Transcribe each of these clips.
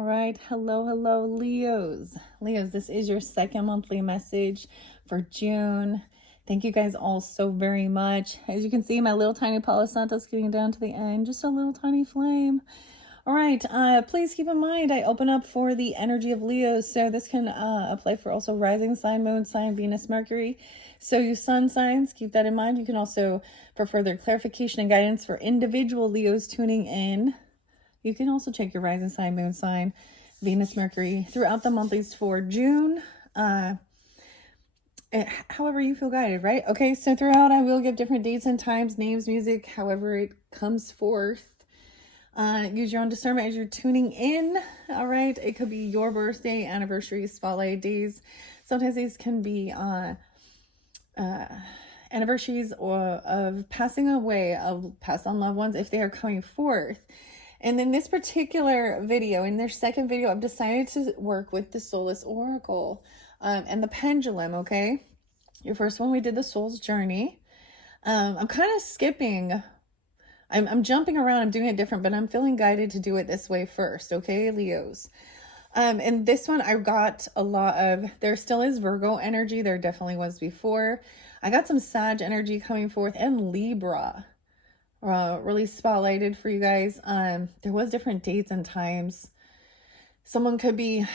All right. Hello, Leos. Leos, this is your second monthly message for June. Thank you guys all so very much. As you can see, my little tiny Palo Santo's getting down to the end. Just a little tiny flame. All right. Please keep in mind, I open up for the energy of Leos. So this can apply for also rising sign, moon sign, Venus, Mercury. So you sun signs, keep that in mind. You can also, for further clarification and guidance for individual Leos tuning in, you can also check your rising sign, moon sign, Venus, Mercury throughout the monthlies for June. However you feel guided, right? Okay, so throughout I will give different dates and times, names, music, however it comes forth. Use your own discernment as you're tuning in. All right, it could be your birthday, anniversaries, spotlight days. Sometimes these can be anniversaries or of passing away of passed on loved ones if they are coming forth. And in this particular video, in their second video, I've decided to work with the Solace Oracle and the Pendulum, okay? Your first one, we did the Soul's Journey. I'm kind of skipping. I'm jumping around. I'm doing it different, but I'm feeling guided to do it this way first, okay, Leos? And this one, I got a lot of, there still is Virgo energy. There definitely was before. I got some Sag energy coming forth and Libra. Really spotlighted for you guys. There was different dates and times. Someone could be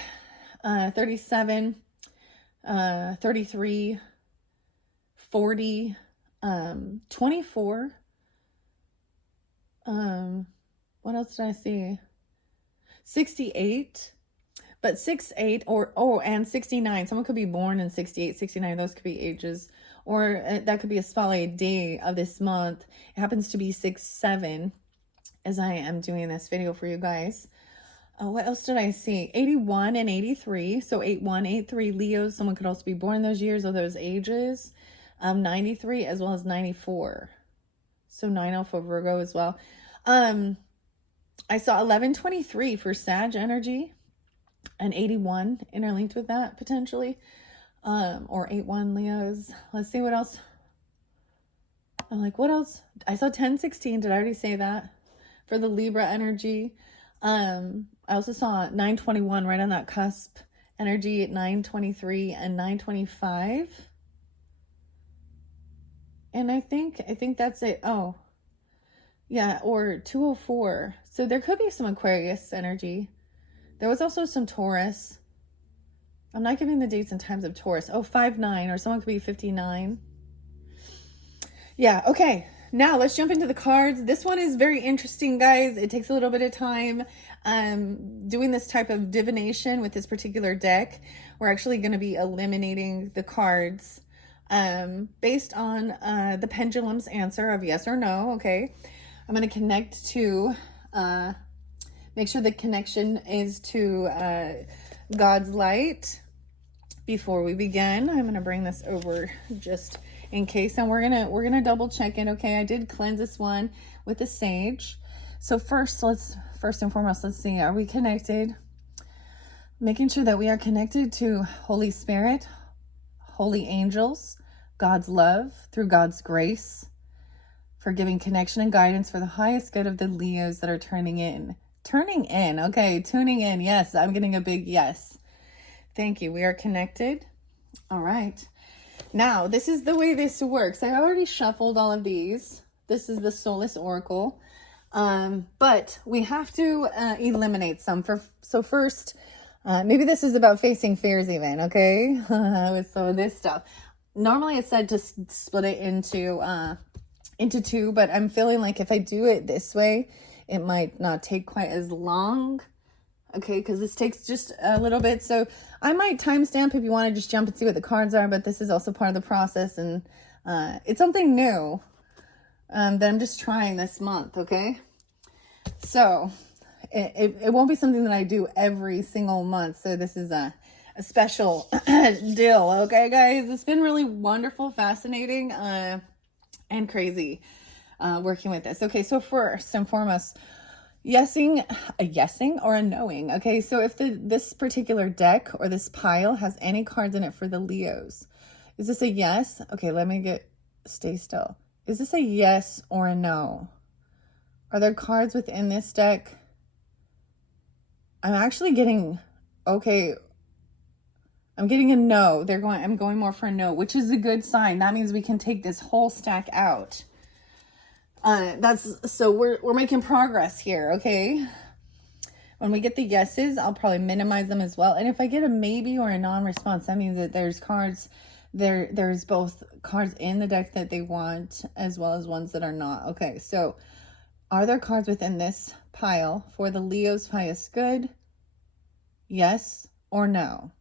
37, 33, 40, 24. What else did I see? 68, but 68 and 69. Someone could be born in 68, 69. Those could be ages. Or that could be a spotlight day of this month. It happens to be 6/7 as I am doing this video for you guys. What else did I see? 81 and 83. So 81, 83 Leos. Someone could also be born in those years or those ages. 93 as well as 94. So 90 for Virgo as well. I saw 1123 for Sag energy and 81 interlinked with that potentially. Or 8-1 Leos. Let's see what else. I'm like, what else? I saw 1016. Did I already say that? For the Libra energy. I also saw 921 right on that cusp energy at 923 and 925. And I think that's it. Oh, yeah, or 204. So there could be some Aquarius energy. There was also some Taurus. I'm not giving the dates and times of Taurus. Oh, 59, or someone could be 59. Yeah, okay. Now let's jump into the cards. This one is very interesting, guys. It takes a little bit of time doing this type of divination with this particular deck. We're actually going to be eliminating the cards based on the pendulum's answer of yes or no, okay? I'm going to connect to, make sure the connection is to God's light. Before we begin, I'm going to bring this over just in case, and we're going to double check it. Okay, I did cleanse this one with the sage. So first and foremost, let's see, are we connected? Making sure that we are connected to Holy Spirit, holy angels, God's love through God's grace, for giving connection and guidance for the highest good of the Leos that are tuning in. Okay, tuning in. Yes, I'm getting a big yes. Thank you. We are connected. All right. Now, this is the way this works. I already shuffled all of these. This is the Solace Oracle. But we have to eliminate some. So first, maybe this is about facing fears even, okay? With some of this stuff. Normally it's said to split it into two, but I'm feeling like if I do it this way, it might not take quite as long. Okay, because this takes just a little bit. So I might timestamp if you want to just jump and see what the cards are, but this is also part of the process. And it's something new that I'm just trying this month, okay? So it won't be something that I do every single month. So this is a special deal, okay, guys? It's been really wonderful, fascinating, and crazy working with this. Okay, so first and foremost, a yesing or a knowing. Okay, so if this particular deck or this pile has any cards in it for the Leos, is this a yes? Okay, stay still. Is this a yes or a no? Are there cards within this deck I'm actually getting, okay, I'm getting a no. I'm going more for a no, which is a good sign. That means we can take this whole stack out. So we're making progress here, okay? When we get the yeses, I'll probably minimize them as well. And if I get a maybe or a non-response, that means that there's cards there's both cards in the deck that they want as well as ones that are not. Okay, so are there cards within this pile for the Leo's highest good? Yes or no?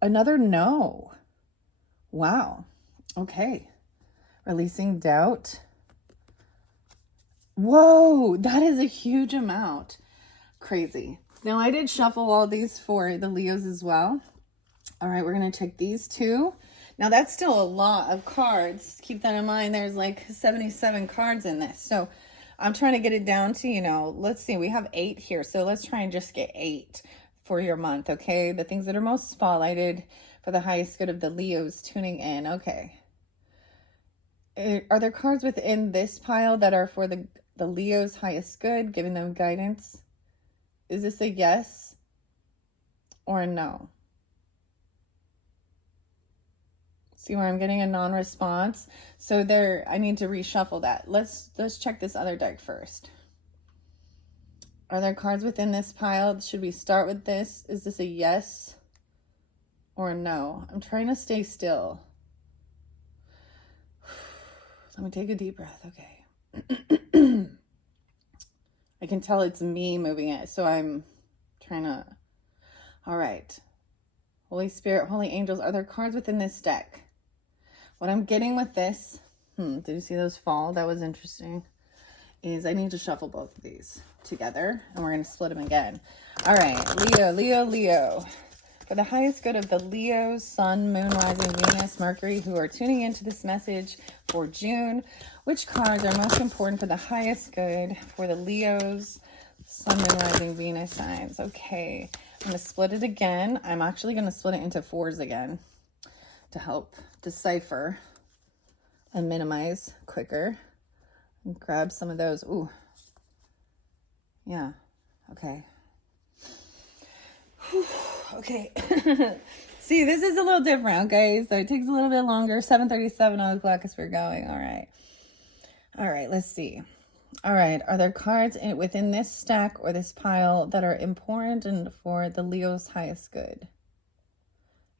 Another no. Wow. Okay. Releasing doubt. Whoa, that is a huge amount. Crazy. Now, I did shuffle all these for the Leos as well. All right, we're going to take these two. Now, that's still a lot of cards. Keep that in mind. There's like 77 cards in this. So I'm trying to get it down to, let's see. We have 8 here. So let's try and just get 8 for your month, okay? The things that are most spotlighted for the highest good of the Leos tuning in. Okay. Are there cards within this pile that are for the Leo's highest good, giving them guidance? Is this a yes or a no? See where I'm getting a non-response? So there, I need to reshuffle that. Let's check this other deck first. Are there cards within this pile? Should we start with this? Is this a yes or a no? I'm trying to stay still. Let me take a deep breath. Okay. I can tell it's me moving it, so I'm trying to... All right. Holy Spirit, Holy Angels, are there cards within this deck? What I'm getting with this, did you see those fall? That was interesting. Is I need to shuffle both of these together, and we're going to split them again. All right, Leo. For the highest good of the Leos, Sun, Moon, Rising, Venus, Mercury, who are tuning into this message for June, which cards are most important for the highest good for the Leos, Sun, Moon, Rising, Venus signs? Okay, I'm going to split it again. I'm actually going to split it into 4s again to help decipher and minimize quicker. And grab some of those. Ooh. Yeah. Okay. Whew. Okay. See, this is a little different, okay? So it takes a little bit longer. 7:37 on the clock as we're going. All right. All right, let's see. All right, are there cards within this stack or this pile that are important and for the Leo's highest good?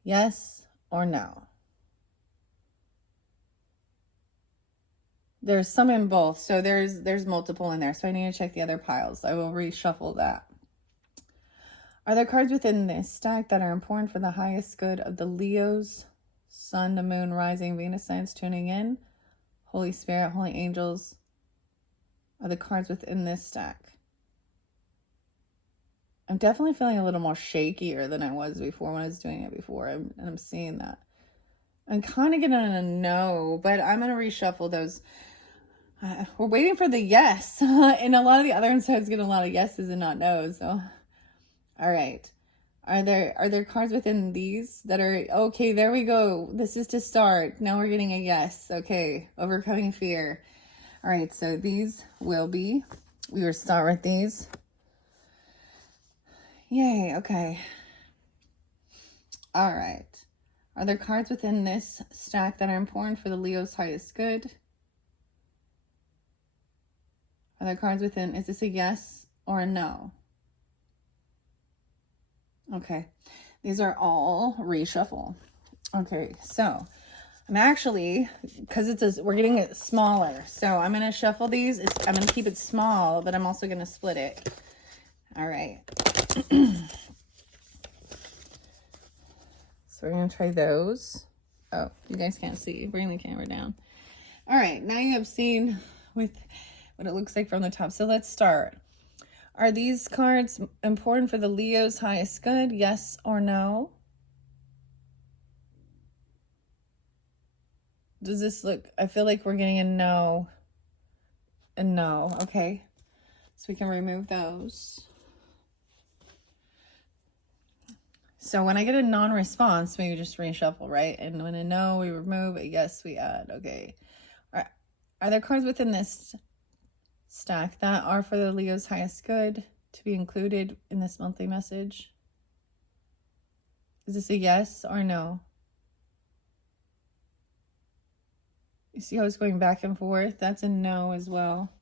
Yes or no? There's some in both, so there's multiple in there. So I need to check the other piles. I will reshuffle that. Are there cards within this stack that are important for the highest good of the Leos, Sun, the Moon, Rising, Venus signs tuning in? Holy Spirit, Holy Angels, are the cards within this stack? I'm definitely feeling a little more shakier than I was before when I was doing it before. I'm seeing that. I'm kind of getting a no, but I'm going to reshuffle those. We're waiting for the yes. And a lot of the other episodes get a lot of yeses and not no's. So, all right. Are there cards within these that are, okay, there we go. This is to start. Now we're getting a yes. Okay. Overcoming fear. All right. So these will be, we will start with these. Yay. Okay. All right. Are there cards within this stack that are important for the Leo's highest good? Are there cards within, is this a yes or a no? Okay, these are all reshuffle. Okay, so I'm actually, because we're getting it smaller, so I'm going to shuffle these. I'm going to keep it small, but I'm also going to split it. All right. So we're going to try those. Oh, you guys can't see. Bring the camera down. All right, now you have seen with what it looks like from the top. So let's start. Are these cards important for the Leo's highest good? Yes or no? Does this look, I feel like we're getting a no. A no, okay. So we can remove those. So when I get a non-response, we just reshuffle, right? And when a no, we remove. A yes, we add. Okay. Are there cards within this stack that are for the Leo's highest good to be included in this monthly message? Is this a yes or no? You see how it's going back and forth? That's a no as well.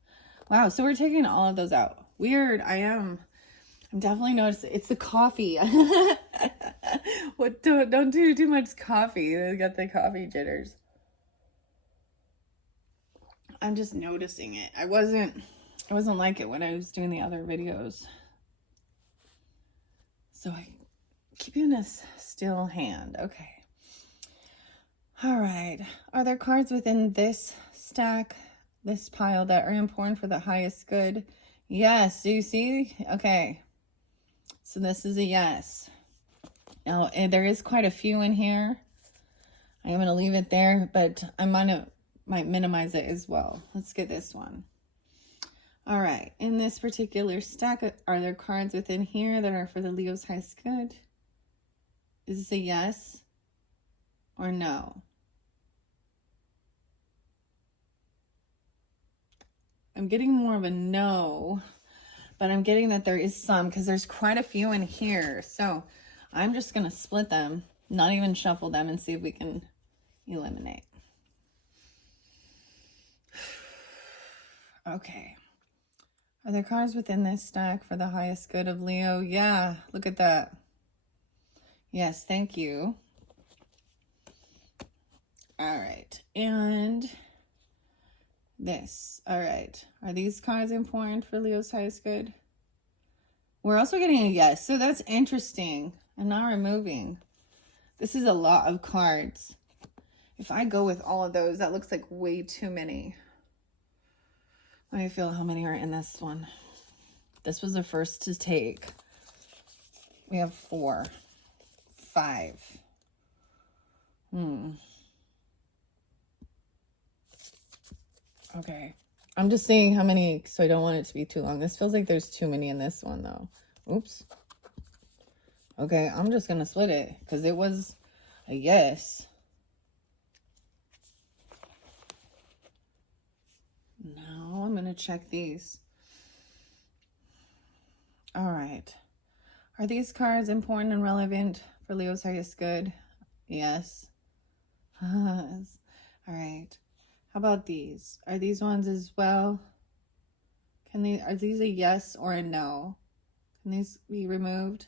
Wow, so we're taking all of those out. Weird, I'm definitely noticing. It's the coffee. What? Don't do too much coffee. They got the coffee jitters. I'm just noticing it. I wasn't like it when I was doing the other videos. So I keep you in a still hand. Okay. All right. Are there cards within this stack, this pile, that are important for the highest good? Yes. Do you see? Okay. So this is a yes. Now, there is quite a few in here. I am going to leave it there, but might minimize it as well. Let's get this one. All right. In this particular stack, are there cards within here that are for the Leo's highest good? Is this a yes or no? I'm getting more of a no, but I'm getting that there is some because there's quite a few in here. So I'm just going to split them, not even shuffle them, and see if we can eliminate. Okay. Are there cards within this stack for the highest good of Leo? Yeah, look at that. Yes, thank you. All right. And this. All right. Are these cards important for Leo's highest good? We're also getting a yes. So that's interesting. And not removing. This is a lot of cards. If I go with all of those, that looks like way too many. Let me feel how many are in this one. This was the first to take. We have 4, 5. Okay. I'm just seeing how many, so I don't want it to be too long. This feels like there's too many in this one, though. Oops. Okay, I'm just going to split it because it was a yes. Now I'm going to check these. All right. Are these cards important and relevant for Leo's highest good? Yes. All right. How about these? Are these ones as well? Are these a yes or a no? Can these be removed?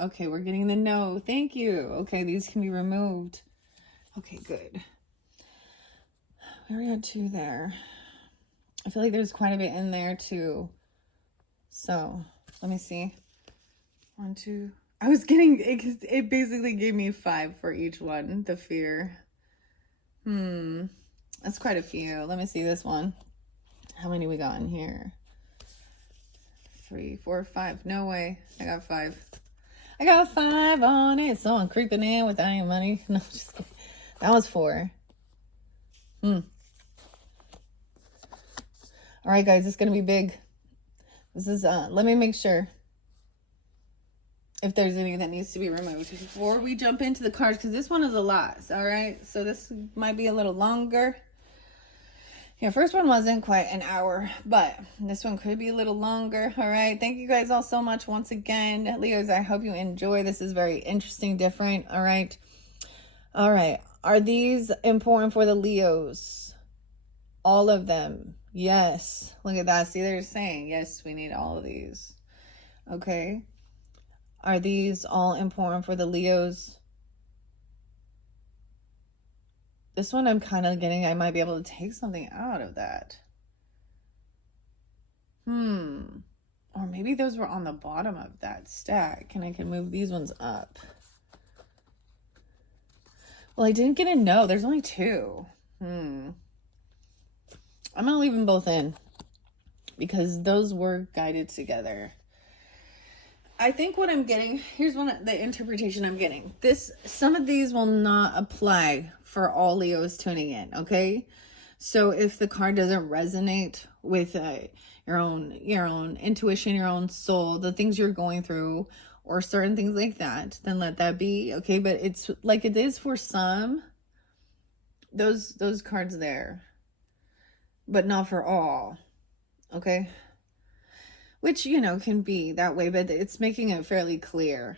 Okay, we're getting the no. Thank you. Okay, these can be removed. Okay, good. We already had 2 there. I feel like there's quite a bit in there too. So let me see. 1, 2. I was getting it basically gave me 5 for each one. The fear. That's quite a few. Let me see this one. How many we got in here? 3, 4, 5. No way. I got 5. I got 5 on it. So I'm creeping in with that money. No, just kidding. That was 4. All right, guys. It's gonna be big. This is let me make sure if there's any that needs to be removed before we jump into the cards, because this one is a lot. All right, so this might be a little longer. Yeah, first one wasn't quite an hour, but this one could be a little longer. All right, thank you guys all so much once again. Leos, I hope you enjoy. This is very interesting, different. All right. Are these important for the Leos? All of them. Yes. Look at that. See, they're saying, yes, we need all of these. Okay. Are these all important for the Leos? This one I'm kind of getting, I might be able to take something out of that. Or maybe those were on the bottom of that stack and I can move these ones up. Well, I didn't get a no. There's only 2. I'm going to leave them both in because those were guided together. I think what I'm getting, here's the interpretation I'm getting. Some of these will not apply for all Leos tuning in, okay? So if the card doesn't resonate with your own intuition, your own soul, the things you're going through, or certain things like that, then let that be, okay? But it's like it is for some, those cards there, but not for all. Okay. Which, you know, can be that way, but it's making it fairly clear.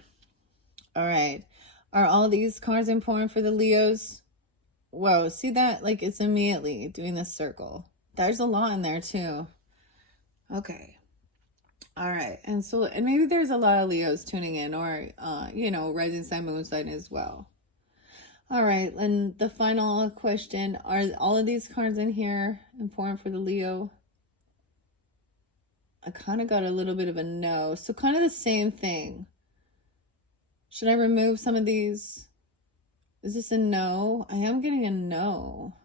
All right. Are all these cards important for the Leos? Whoa, see that? Like, it's immediately doing this circle. There's a lot in there, too. Okay. All right. And so, and maybe there's a lot of Leos tuning in, or, you know, rising sign, moon sign as well. All right. And the final question, are all of these cards in here important for the Leo? I kind of got a little bit of a no. So kind of the same thing. Should I remove some of these? Is this a no? I am getting a no.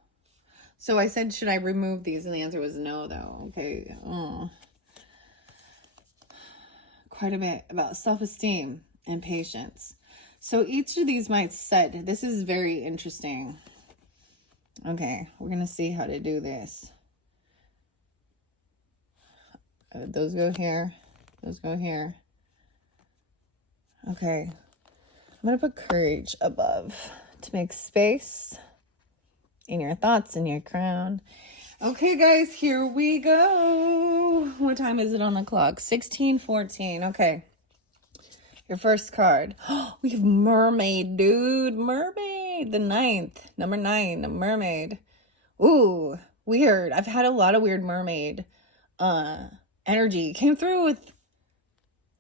So I said, should I remove these? And the answer was no, though. Okay. Quite a bit about self-esteem and patience. So each of these might set. This is very interesting. Okay. We're going to see how to do this. Those go here. Those go here. Okay. I'm going to put courage above to make space in your thoughts and your crown. Okay, guys, here we go. What time is it on the clock? 16:14. Okay. Your first card. We have mermaid, dude. Mermaid. The 9th. Number 9. Mermaid. Ooh, weird. I've had a lot of weird mermaid energy. Came through with,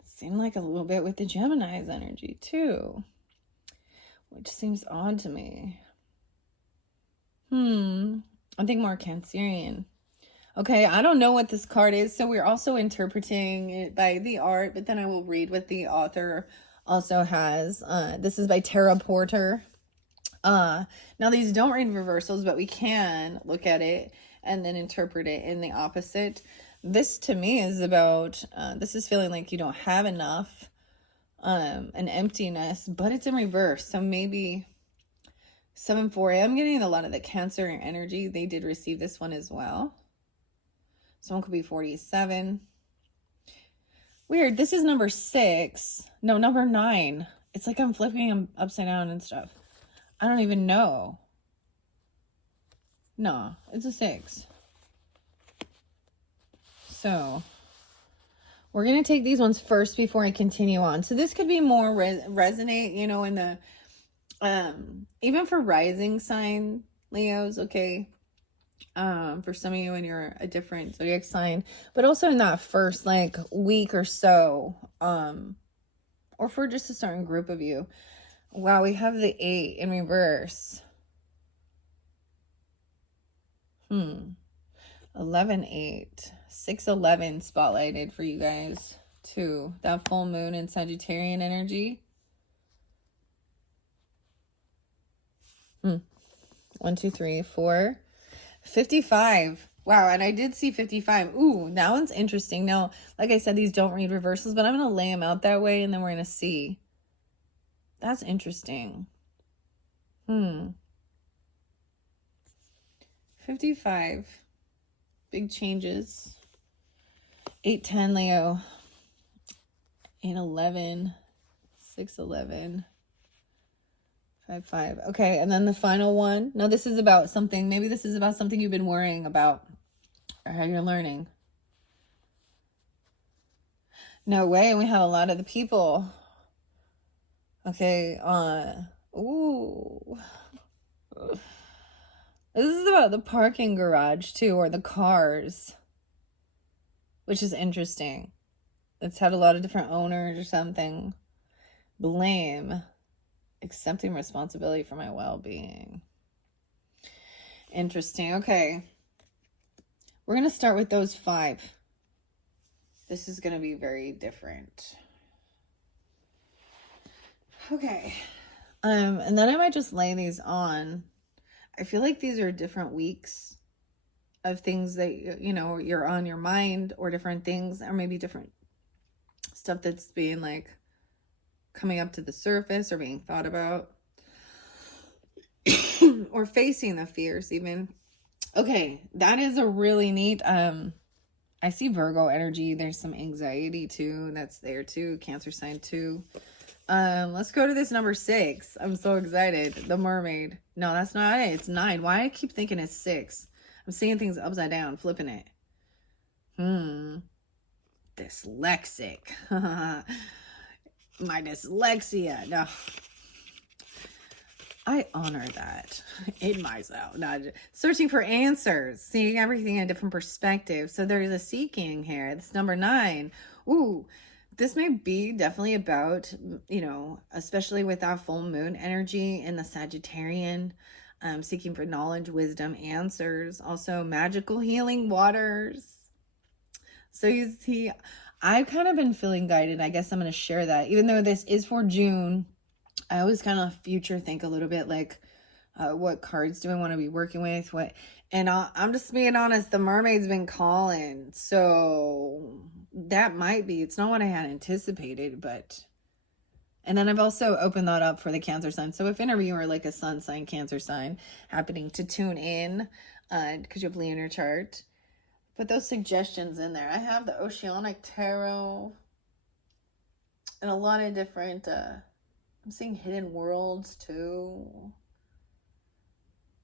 seemed like a little bit with the Gemini's energy too, which seems odd to me. I think more Cancerian. Okay, I don't know what this card is, so we're also interpreting it by the art, but then I will read what the author also has. This is by Tara Porter. Now these don't read reversals, but we can look at it and then interpret it in the opposite. This to me is about, this is feeling like you don't have enough, an emptiness, but it's in reverse. So maybe 7-4. I'm getting a lot of the Cancer energy. They did receive this one as well. Someone could be 47. Weird. This is number 6. No, number 9. It's like I'm flipping them upside down and stuff. I don't even know. No, it's a 6. So we're going to take these ones first before I continue on. So this could be more resonate, you know, in the, even for rising sign Leos, okay. For some of you and you're a different zodiac sign, but also in that first like week or so, or for just a certain group of you. Wow, we have the 8 in reverse. 11-8. 6-11 spotlighted for you guys too. That full moon in Sagittarian energy. 1, 2, 3, 4. 55. Wow, and I did see 55. Ooh, that one's interesting. Now, like I said, these don't read reversals, but I'm going to lay them out that way, and then we're going to see. That's interesting. 55. Big changes. 8-10 Leo. 8-11. 6-11. 5-5. Okay, and then the final one. Now, this is about something. Maybe this is about something you've been worrying about or how you're learning. No way. We have a lot of the people. Okay, ooh. This is about the parking garage, too, or the cars, which is interesting. It's had a lot of different owners or something. Blame. Accepting responsibility for my well-being. Interesting. Okay. We're going to start with those 5. This is going to be very different. Okay. And then I might just lay these on. I feel like these are different weeks of things that, you know, you're on your mind, or different things, or maybe different stuff that's being like coming up to the surface or being thought about or facing the fears even. Okay, that is a really neat, I see Virgo energy. There's some anxiety too. That's there too. Cancer sign too. Let's go to this number 6. I'm so excited. The mermaid. No, that's not it. It's 9. Why I keep thinking it's 6? I'm seeing things upside down, flipping it. Hmm. Dyslexic. My dyslexia. No, I honor that in myself. Not searching for answers, seeing everything in a different perspective. So there's a seeking here. That's number 9. Ooh, this may be definitely about, especially with that full moon energy in the Sagittarian, seeking for knowledge, wisdom, answers. Also, magical healing waters. So you see, I've kind of been feeling guided. I guess I'm going to share that. Even though this is for June, I always kind of future think a little bit, like, what cards do I want to be working with? And I'm just being honest, the mermaid's been calling. So that might be, it's not what I had anticipated, but, and then I've also opened that up for the Cancer sign. So if any of you are like a sun sign, Cancer sign, happening to tune in, because you have Leo in your chart, put those suggestions in there. I have the Oceanic Tarot and a lot of different, I'm seeing hidden worlds too.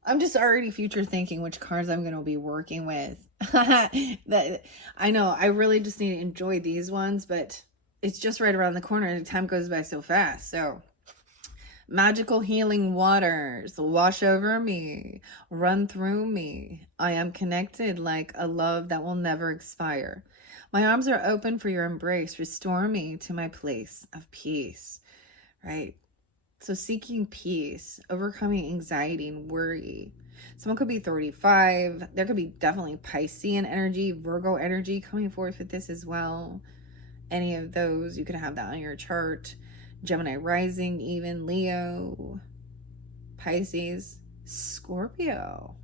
I'm just already future thinking which cards I'm going to be working with. I know I really just need to enjoy these ones, but it's just right around the corner and time goes by so fast. So magical healing waters wash over me, run through me. I am connected like a love that will never expire. My arms are open for your embrace. Restore me to my place of peace. Right? So seeking peace, overcoming anxiety and worry. Someone could be 35. There could be definitely Piscean energy, Virgo energy coming forth with this as well. Any of those, you could have that on your chart. Gemini rising, even Leo, Pisces, Scorpio,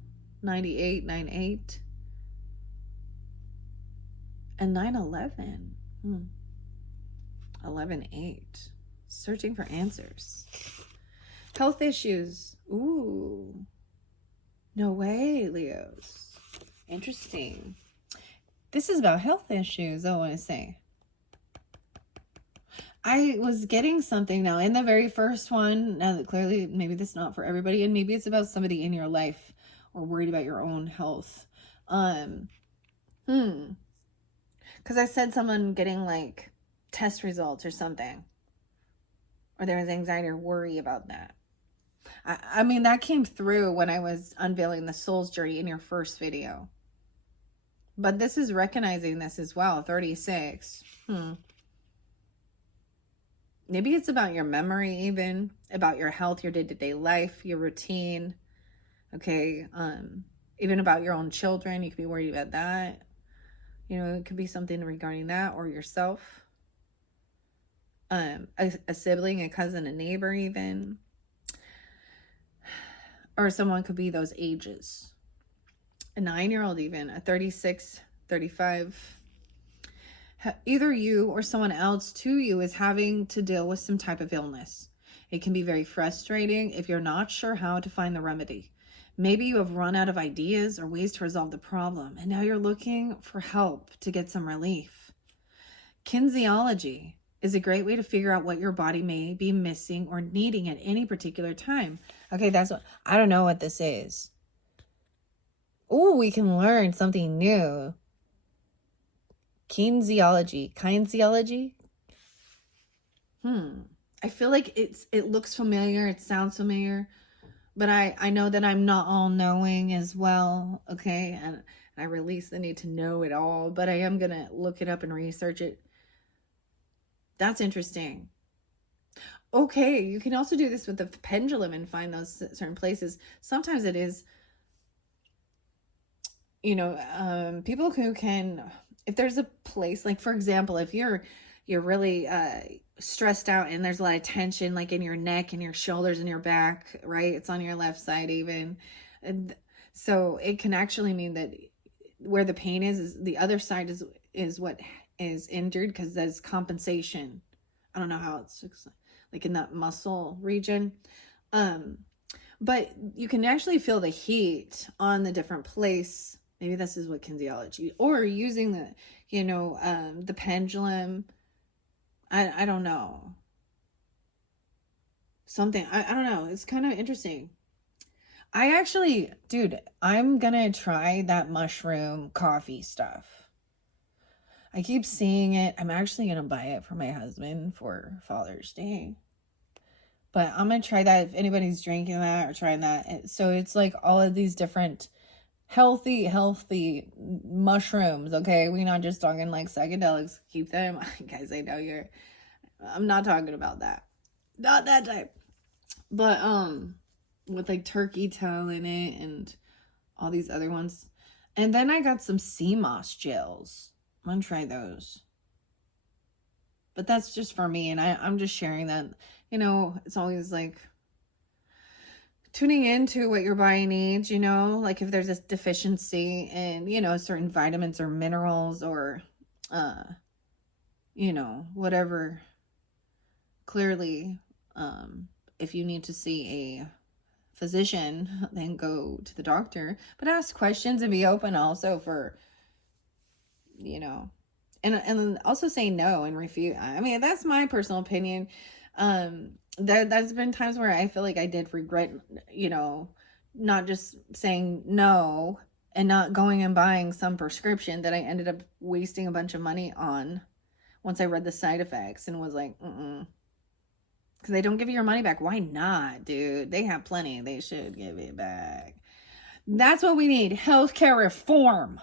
98, 98, and 9/11. 11/8. Searching for answers. Health issues. Ooh. No way, Leos. Interesting. This is about health issues, I want to say. I was getting something now in the very first one. Now that clearly maybe this is not for everybody, and maybe it's about somebody in your life or worried about your own health. Because I said someone getting like test results or something. Or there was anxiety or worry about that. I mean, that came through when I was unveiling the soul's journey in your first video. But this is recognizing this as well. 36. Maybe it's about your memory, even about your health, your day-to-day life, your routine. Okay. Even about your own children. You could be worried about that. It could be something regarding that or yourself. A sibling, a cousin, a neighbor, even. Or someone could be those ages. A 9-year-old, even. A 36, 35. Either you or someone else to you is having to deal with some type of illness. It can be very frustrating if you're not sure how to find the remedy. Maybe you have run out of ideas or ways to resolve the problem, and now you're looking for help to get some relief. Kinesiology is a great way to figure out what your body may be missing or needing at any particular time. Okay, that's what, I don't know what this is. Oh, we can learn something new. Kinesiology. I feel like it looks familiar, it sounds familiar, but I know that I'm not all knowing as well, okay? And I release the need to know it all, but I am going to look it up and research it. That's interesting. Okay, you can also do this with the pendulum and find those certain places. Sometimes it is, people who can, if there's a place, like for example, if you're really stressed out and there's a lot of tension like in your neck and your shoulders and your back, right? It's on your left side even. And so it can actually mean that where the pain is the other side is what is injured, because there's compensation. I don't know how it's like in that muscle region. But you can actually feel the heat on the different place. Maybe this is what kinesiology, or using the pendulum. I don't know. Something, I don't know. It's kind of interesting. I actually, dude, I'm gonna try that mushroom coffee stuff. I keep seeing it. I'm actually going to buy it for my husband for Father's Day. But I'm going to try that if anybody's drinking that or trying that. So it's like all of these different healthy mushrooms, okay? We're not just talking like psychedelics. Keep that in mind, guys. I know I'm not talking about that. Not that type. But, with like turkey tail in it and all these other ones. And then I got some sea moss gels. I'm gonna try those. But that's just for me, and I'm just sharing that. It's always like tuning into what your body needs, like if there's a deficiency in, certain vitamins or minerals or, whatever. Clearly, if you need to see a physician, then go to the doctor, but ask questions and be open also for, and also say no and refute. I mean, that's my personal opinion. That's been times where I feel like I did regret, not just saying no and not going and buying some prescription that I ended up wasting a bunch of money on once I read the side effects and was like, because they don't give you your money back. Why not, dude? They have plenty. They should give it back. That's what we need. Healthcare reform.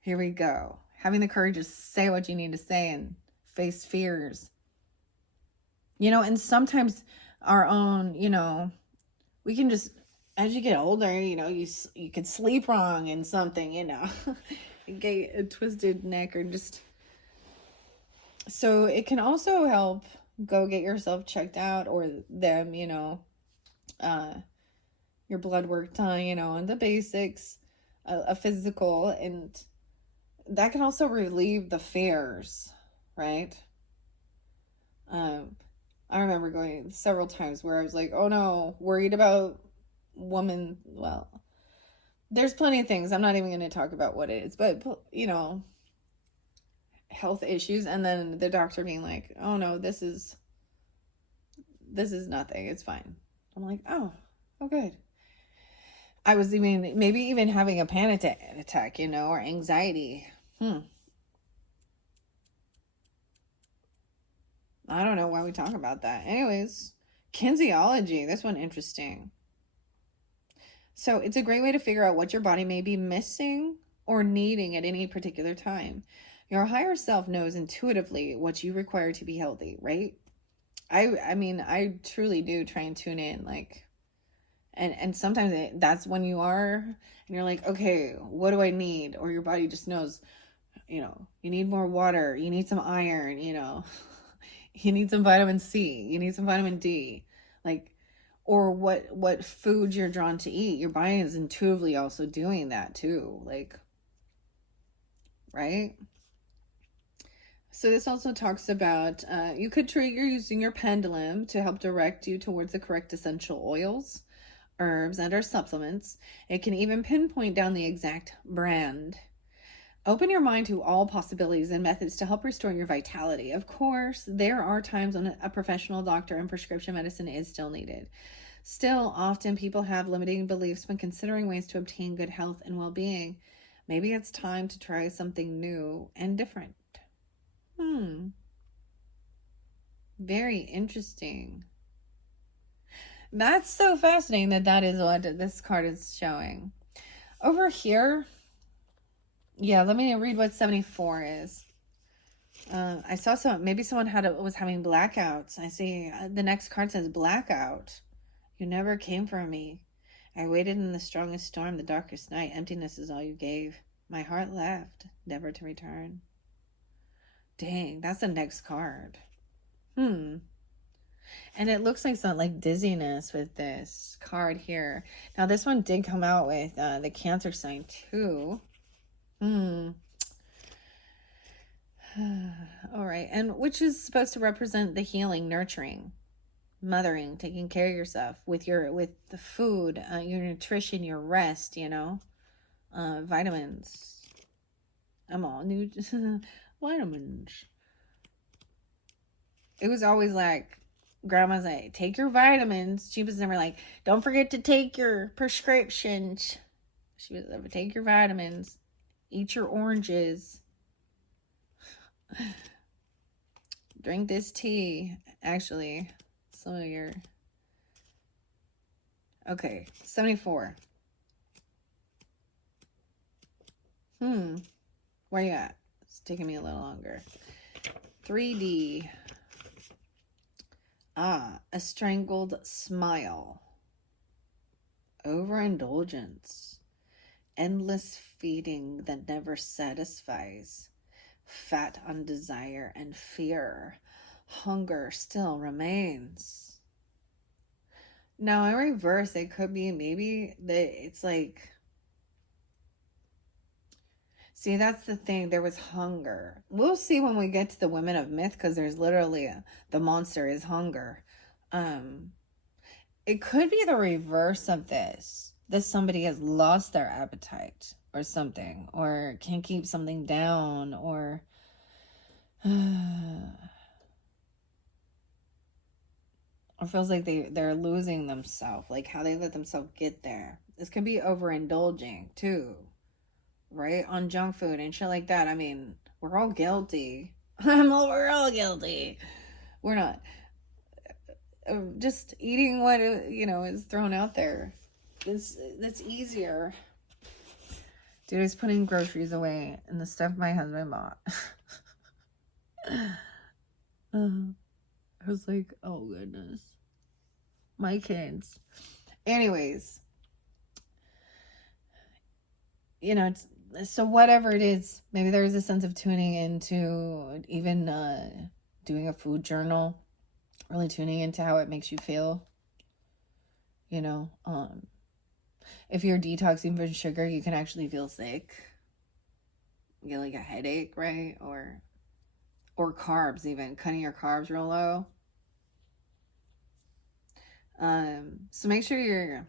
Here we go. Having the courage to say what you need to say and face fears. And sometimes our own, we can just, as you get older, you can sleep wrong in something, get a twisted neck or just. So it can also help go get yourself checked out or them, your blood work done, and the basics, a physical, and that can also relieve the fears, right? I remember going several times where I was like, oh no, worried about woman. Well, there's plenty of things. I'm not even going to talk about what it is, but, health issues. And then the doctor being like, oh no, this is nothing. It's fine. I'm like, oh, good. I was maybe even having a panic attack, or anxiety. I don't know why we talk about that. Anyways, kinesiology, this one interesting. So it's a great way to figure out what your body may be missing or needing at any particular time. Your higher self knows intuitively what you require to be healthy, right? I truly do try and tune in, like, and sometimes that's when you are, and you're like, okay, what do I need? Or your body just knows, you need more water, you need some iron, you need some vitamin C, you need some vitamin D, like, or what food you're drawn to eat. Your body is intuitively also doing that too, like, right? So this also talks about, you could try using your pendulum to help direct you towards the correct essential oils, herbs, and or supplements. It can even pinpoint down the exact brand. Open your mind to all possibilities and methods to help restore your vitality. Of course, there are times when a professional doctor and prescription medicine is still needed. Still, often people have limiting beliefs when considering ways to obtain good health and well-being. Maybe it's time to try something new and different. Very interesting. That's so fascinating that is what this card is showing. Over here, yeah, let me read what 74 is. I saw maybe someone was having blackouts. I see the next card says blackout. You never came for me. I waited in the strongest storm, the darkest night. Emptiness is all you gave. My heart left, never to return. Dang, that's the next card. And it looks like something like dizziness with this card here. Now, this one did come out with the Cancer sign too. All right, and which is supposed to represent the healing, nurturing, mothering, taking care of yourself with the food, your nutrition, your rest, vitamins. I'm all new. Vitamins. It was always like, grandma's like, take your vitamins. She was never like, don't forget to take your prescriptions. She was like, take your vitamins. Eat your oranges. Drink this tea. Actually, some of your... Okay, 74. Where you at? It's taking me a little longer. 3D. A strangled smile. Overindulgence. Endless feeding that never satisfies. Fat on desire and fear. Hunger still remains. Now, in reverse, it could be maybe that it's like... See, that's the thing. There was hunger. We'll see when we get to the women of myth, because there's literally the monster is hunger. It could be the reverse of this. That somebody has lost their appetite or something, or can't keep something down, or or feels like they're losing themselves, like how they let themselves get there. This could be overindulging too, right? On junk food and shit like that. I mean, we're all guilty. We're all guilty. We're not just eating what is thrown out there. That's easier. Dude is putting groceries away and the stuff my husband bought. I was like, oh goodness, my kids. Anyways, it's, so whatever it is, maybe there's a sense of tuning into even doing a food journal, really tuning into how it makes you feel. If you're detoxing from sugar, you can actually feel sick. You get like a headache, right? Or carbs, even cutting your carbs real low. So make sure you're,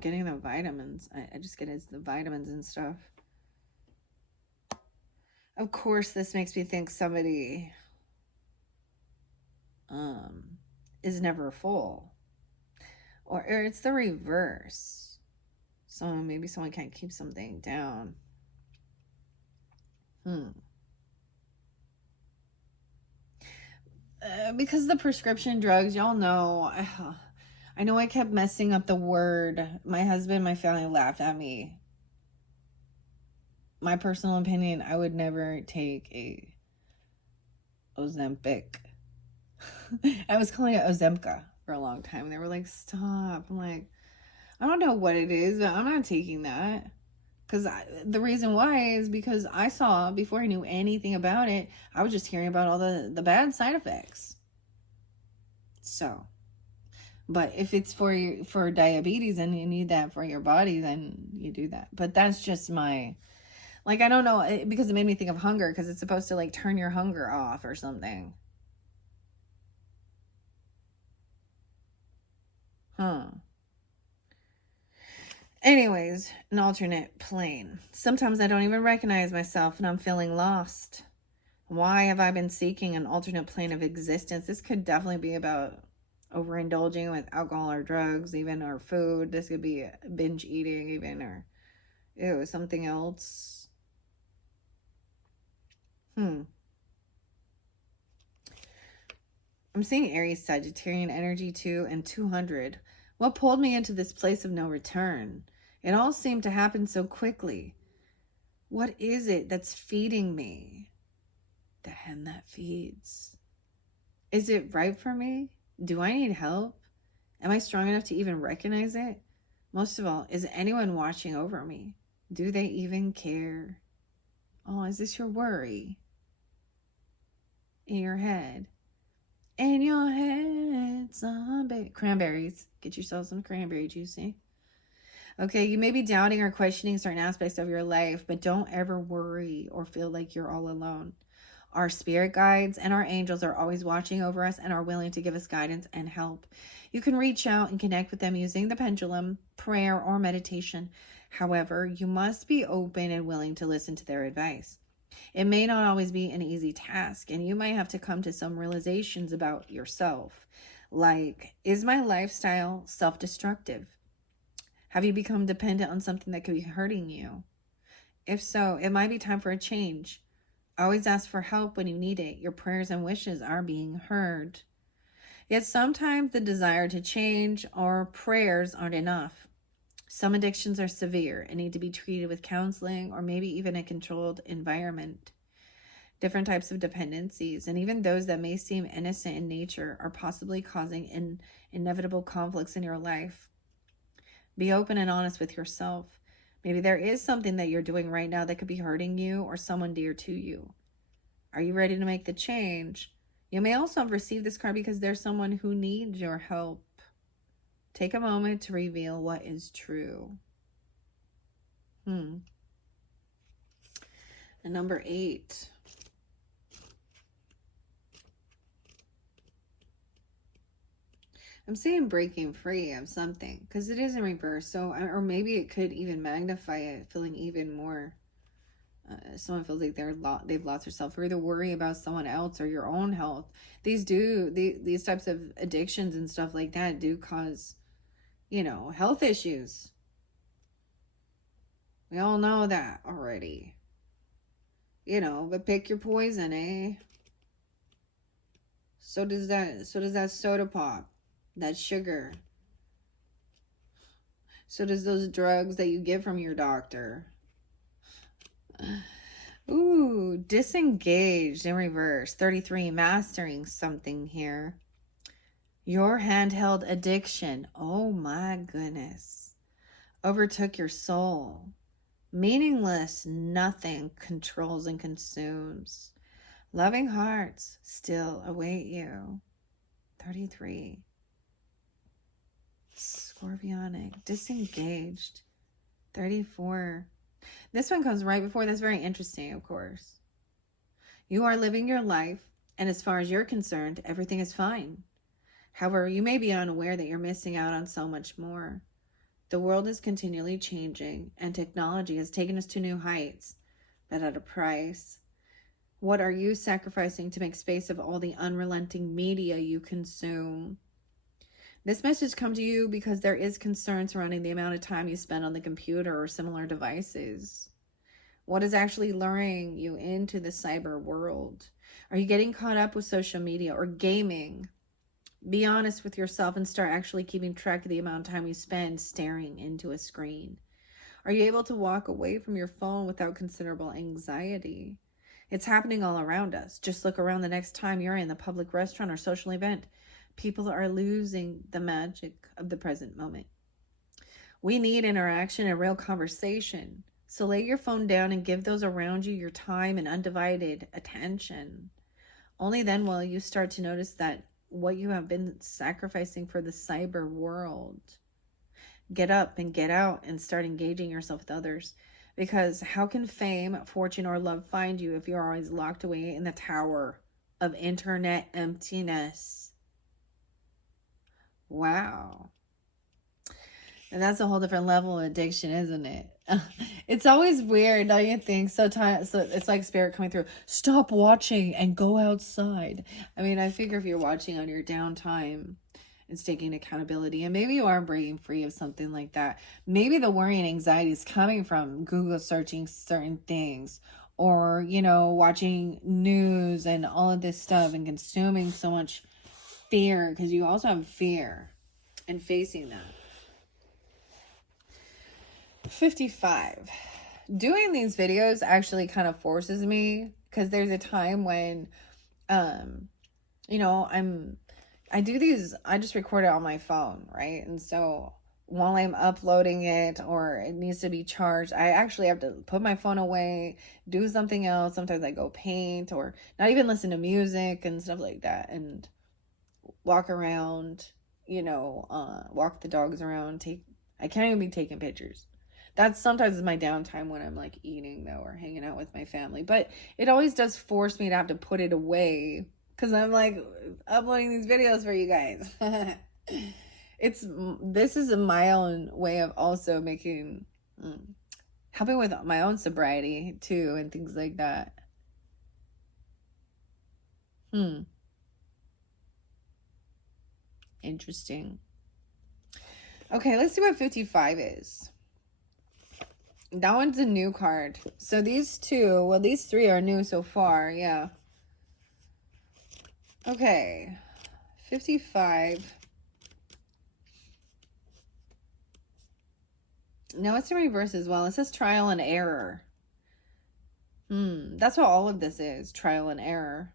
getting the vitamins. I just get it's the vitamins and stuff. Of course, this makes me think somebody is never full. Or it's the reverse. So maybe someone can't keep something down. Because the prescription drugs, y'all know, I know I kept messing up the word. My husband, my family laughed at me. My personal opinion, I would never take a Ozempic. I was calling it Ozemka for a long time. They were like, stop. I'm like, I don't know what it is, but I'm not taking that. Because the reason why is because I saw, before I knew anything about it, I was just hearing about all the bad side effects. So, but if it's for diabetes and you need that for your body, then you do that. But that's just my, like, I don't know, because it made me think of hunger, because it's supposed to like turn your hunger off or something. Anyways, an alternate plane. Sometimes I don't even recognize myself and I'm feeling lost. Why have I been seeking an alternate plane of existence? This could definitely be about overindulging with alcohol or drugs, even, or food. This could be binge eating, even, or something else. I'm seeing Aries Sagittarian energy too, and 200. What pulled me into this place of no return? It all seemed to happen so quickly. What is it that's feeding me? The hen that feeds. Is it right for me? Do I need help? Am I strong enough to even recognize it? Most of all, is anyone watching over me? Do they even care? Oh, is this your worry? In your head. In your head, zombie. Cranberries. Get yourself some cranberry juicy. Okay, you may be doubting or questioning certain aspects of your life, but don't ever worry or feel like you're all alone. Our spirit guides and our angels are always watching over us and are willing to give us guidance and help. You can reach out and connect with them using the pendulum, prayer, or meditation. However, you must be open and willing to listen to their advice. It may not always be an easy task, and you might have to come to some realizations about yourself. Like, is my lifestyle self-destructive? Have you become dependent on something that could be hurting you? If so, it might be time for a change. Always ask for help when you need it. Your prayers and wishes are being heard. Yet sometimes the desire to change or prayers aren't enough. Some addictions are severe and need to be treated with counseling or maybe even a controlled environment. Different types of dependencies, and even those that may seem innocent in nature, are possibly causing inevitable conflicts in your life. Be open and honest with yourself. Maybe there is something that you're doing right now that could be hurting you or someone dear to you. Are you ready to make the change? You may also have received this card because there's someone who needs your help. Take a moment to reveal what is true. And number 8. I'm saying breaking free of something because it is in reverse. So, or maybe it could even magnify it, feeling even more. Someone feels like they've lost their self, or either worry about someone else or your own health. These types of addictions and stuff like that do cause, health issues. We all know that already. But pick your poison, eh? So does that soda pop, that sugar. So does those drugs that you get from your doctor. Ooh, disengaged in reverse. 33, mastering something here. Your handheld addiction, oh my goodness, overtook your soul. Meaningless nothing controls and consumes. Loving hearts still await you. 33. Scorpionic, disengaged. 34. This one comes right before this. Very interesting, of course. You are living your life, and as far as you're concerned, everything is fine. However, you may be unaware that you're missing out on so much more. The world is continually changing, and technology has taken us to new heights, but at a price. What are you sacrificing to make space of all the unrelenting media you consume? This message comes to you because there is concern surrounding the amount of time you spend on the computer or similar devices. What is actually luring you into the cyber world? Are you getting caught up with social media or gaming? Be honest with yourself and start actually keeping track of the amount of time you spend staring into a screen. Are you able to walk away from your phone without considerable anxiety? It's happening all around us. Just look around the next time you're in the public restaurant or social event. People are losing the magic of the present moment. We need interaction and real conversation. So lay your phone down and give those around you your time and undivided attention. Only then will you start to notice that what you have been sacrificing for the cyber world. Get up and get out and start engaging yourself with others. Because how can fame, fortune, or love find you if you're always locked away in the tower of internet emptiness? Wow. And that's a whole different level of addiction, isn't it? It's always weird, don't you think? So it's like spirit coming through. Stop watching and go outside. I mean, I figure if you're watching on your downtime, it's taking accountability. And maybe you are breaking free of something like that. Maybe the worry and anxiety is coming from Google searching certain things, or, watching news and all of this stuff and consuming so much fear, because you also have fear and facing that. 55. Doing these videos actually kind of forces me, because there's a time when I do these, I just record it on my phone, right? And so while I'm uploading it or it needs to be charged, I actually have to put my phone away, do something else. Sometimes I go paint or not even listen to music and stuff like that, and walk around, walk the dogs around, I can't even be taking pictures. That's sometimes my downtime when I'm like eating though, or hanging out with my family. But it always does force me to have to put it away, because I'm like uploading these videos for you guys. This is my own way of also helping with my own sobriety too, and things like that. Interesting. Okay, let's see what 55 is. That one's a new card. So these two, well, these three are new so far. Yeah. Okay. 55. No, it's in reverse as well. It says trial and error. That's what all of this is. Trial and error.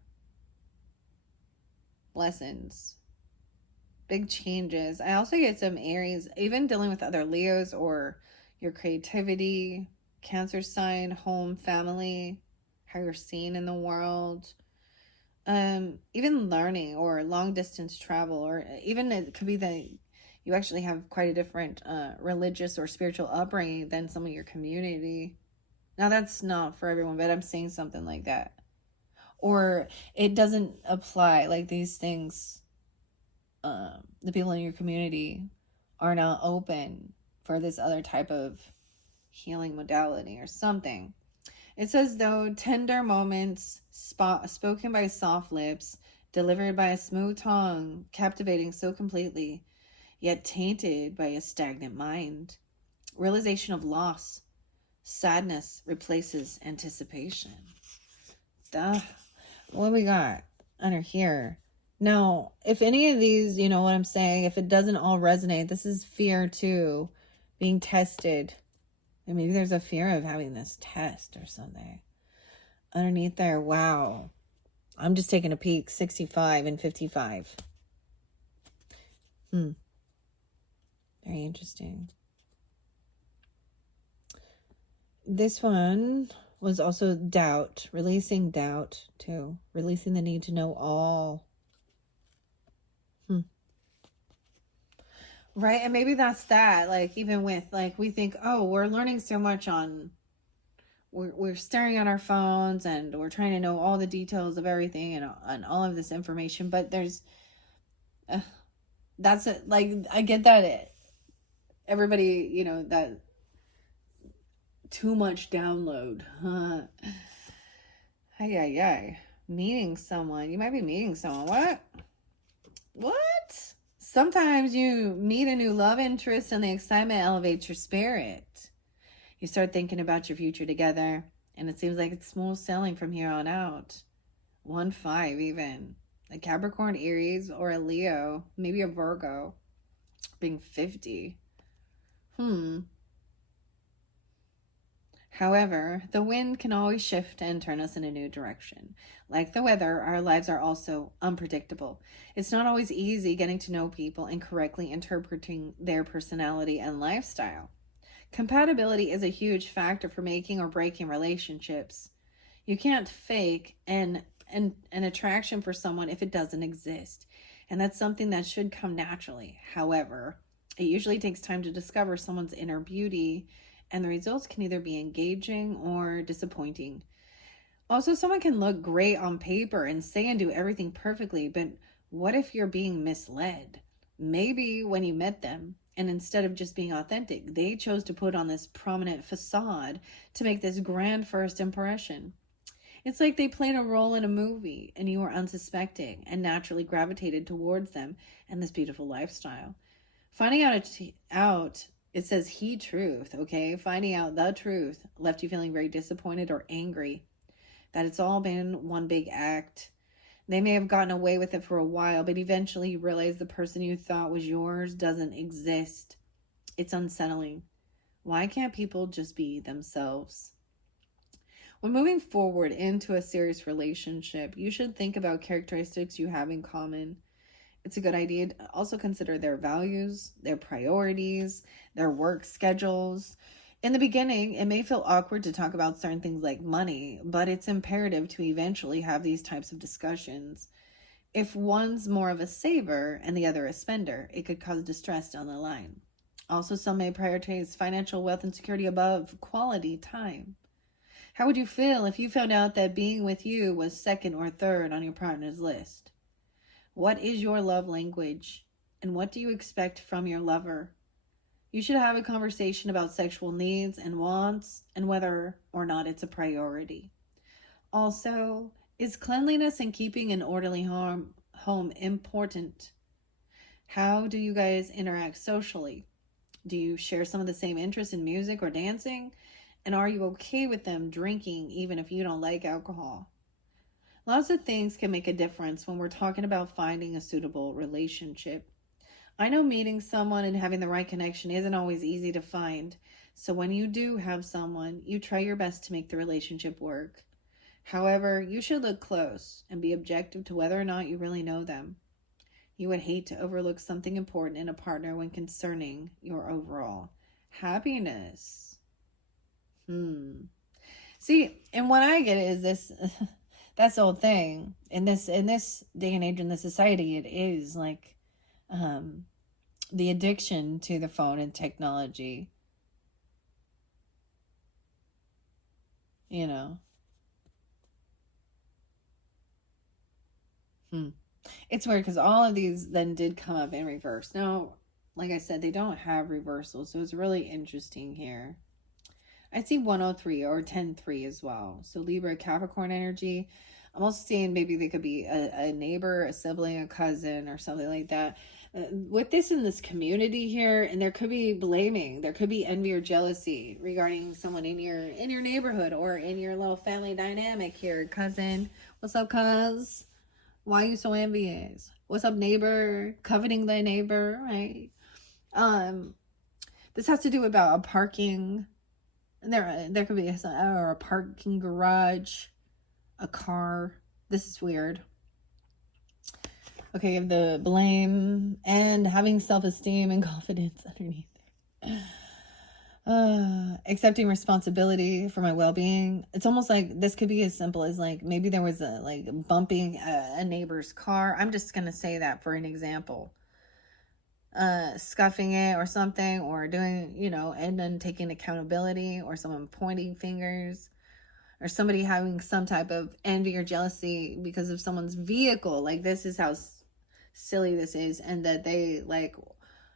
Lessons. Big changes. I also get some Aries, even dealing with other Leos or your creativity, Cancer sign, home, family, how you're seen in the world. Even learning or long distance travel, or even it could be that you actually have quite a different religious or spiritual upbringing than some of your community. Now that's not for everyone, but I'm saying something like that. Or it doesn't apply, like these things, the people in your community are not open for this other type of healing modality or something. It says, though, tender moments spoken by soft lips, delivered by a smooth tongue, captivating so completely, yet tainted by a stagnant mind. Realization of loss, sadness replaces anticipation. Duh. What we got under here? Now, if any of these, you know what I'm saying, if it doesn't all resonate, this is fear too, being tested. And maybe there's a fear of having this test or something. Underneath there, wow. I'm just taking a peek, 65 and 55. Very interesting. This one was also doubt, releasing doubt too, releasing the need to know all. Right, and maybe that's that, like, even with, like, we think, oh, we're learning so much on, we're staring at our phones and we're trying to know all the details of everything and all of this information, but there's, that's it, like, I get that everybody, you know, that too much download. Ay. Meeting someone. You might be meeting someone. What? Sometimes you meet a new love interest and the excitement elevates your spirit. You start thinking about your future together, and it seems like it's smooth sailing from here on out. 1-5 even. A Capricorn, Aries, or a Leo, maybe a Virgo, being 50. However, the wind can always shift and turn us in a new direction. Like the weather, our lives are also unpredictable. It's not always easy getting to know people and correctly interpreting their personality and lifestyle. Compatibility is a huge factor for making or breaking relationships. You can't fake an attraction for someone if it doesn't exist. And that's something that should come naturally. However, it usually takes time to discover someone's inner beauty, and the results can either be engaging or disappointing. Also, someone can look great on paper and say and do everything perfectly, but what if you're being misled? Maybe when you met them, and instead of just being authentic, they chose to put on this prominent facade to make this grand first impression. It's like they played a role in a movie and you were unsuspecting and naturally gravitated towards them and this beautiful lifestyle. Finding out it says he truth, okay? Finding out the truth left you feeling very disappointed or angry that it's all been one big act. They may have gotten away with it for a while, but eventually you realize the person you thought was yours doesn't exist. It's unsettling. Why can't people just be themselves? When moving forward into a serious relationship, you should think about characteristics you have in common. It's a good idea to also consider their values, their priorities, their work schedules. In the beginning, it may feel awkward to talk about certain things like money, but it's imperative to eventually have these types of discussions. If one's more of a saver and the other a spender, it could cause distress down the line. Also, some may prioritize financial wealth and security above quality time. How would you feel if you found out that being with you was second or third on your partner's list? What is your love language? And what do you expect from your lover? You should have a conversation about sexual needs and wants and whether or not it's a priority. Also, is cleanliness and keeping an orderly home important? How do you guys interact socially? Do you share some of the same interests in music or dancing? And are you okay with them drinking even if you don't like alcohol? Lots of things can make a difference when we're talking about finding a suitable relationship. I know meeting someone and having the right connection isn't always easy to find. So when you do have someone, you try your best to make the relationship work. However, you should look close and be objective to whether or not you really know them. You would hate to overlook something important in a partner when concerning your overall happiness. See, and what I get is this that's the whole thing. In this day and age in this society, it is like the addiction to the phone and technology. You know. It's weird because all of these then did come up in reverse. Now, like I said, they don't have reversals, so it's really interesting here. I see 103 or 10-3 as well. So Libra, Capricorn energy. I'm also seeing maybe they could be a neighbor, a sibling, a cousin, or something like that. With this in this community here, and there could be blaming, there could be envy or jealousy regarding someone in your neighborhood or in your little family dynamic here. Cousin, what's up, cuz? Why are you so envious? What's up, neighbor? Coveting thy neighbor, right? This has to do about a parking. There could be a parking garage, a car. This is weird. Okay, you have the blame and having self-esteem and confidence underneath there. Accepting responsibility for my well-being. It's almost like this could be as simple as like maybe there was a like bumping a neighbor's car. I'm just gonna say that for an example. Scuffing it or something, or doing, and then taking accountability, or someone pointing fingers, or somebody having some type of envy or jealousy because of someone's vehicle. Like, this is how silly this is, and that they like,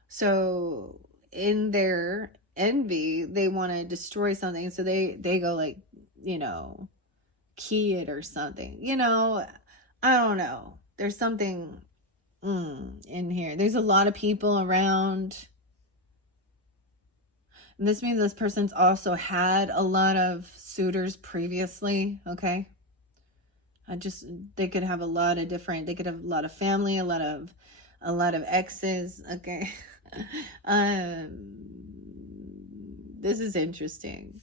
so in their envy, they want to destroy something, so they go like, key it or something. I don't know. There's something in here. There's a lot of people around. And this means this person's also had a lot of suitors previously, okay? They could have a lot of different, they could have a lot of family, a lot of exes, okay? This is interesting.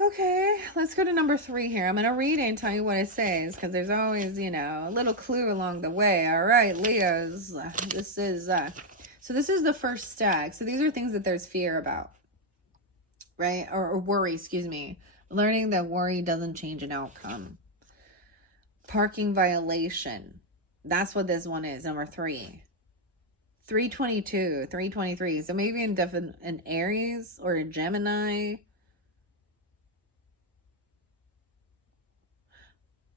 Okay, let's go to number 3 here. I'm going to read it and tell you what it says, because there's always, a little clue along the way. All right, Leos, this is the first stack. So these are things that there's fear about, right? Or worry, excuse me. Learning that worry doesn't change an outcome. Parking violation. That's what this one is, number 3. 322, 323. So maybe an Aries or a Gemini.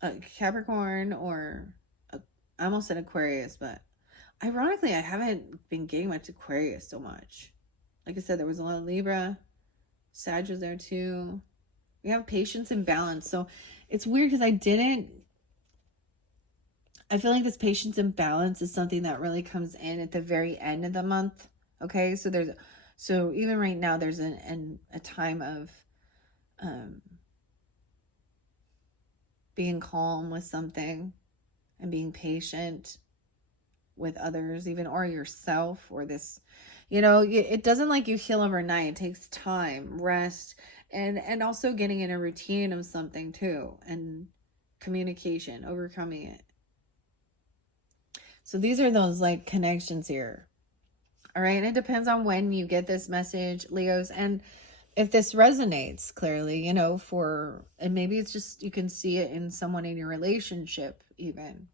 A Capricorn, or I almost said Aquarius, but ironically, I haven't been getting much Aquarius so much. Like I said, there was a lot of Libra. Sag was there too. We have patience and balance. So it's weird because I feel like this patience and balance is something that really comes in at the very end of the month. Okay, so even right now, there's a time of being calm with something and being patient with others, even, or yourself, or this, it doesn't like you heal overnight. It takes time, rest, and also getting in a routine of something too, and communication, overcoming it. So these are those like connections here. All right. And it depends on when you get this message, Leos, and if this resonates clearly, and maybe it's just, you can see it in someone in your relationship even.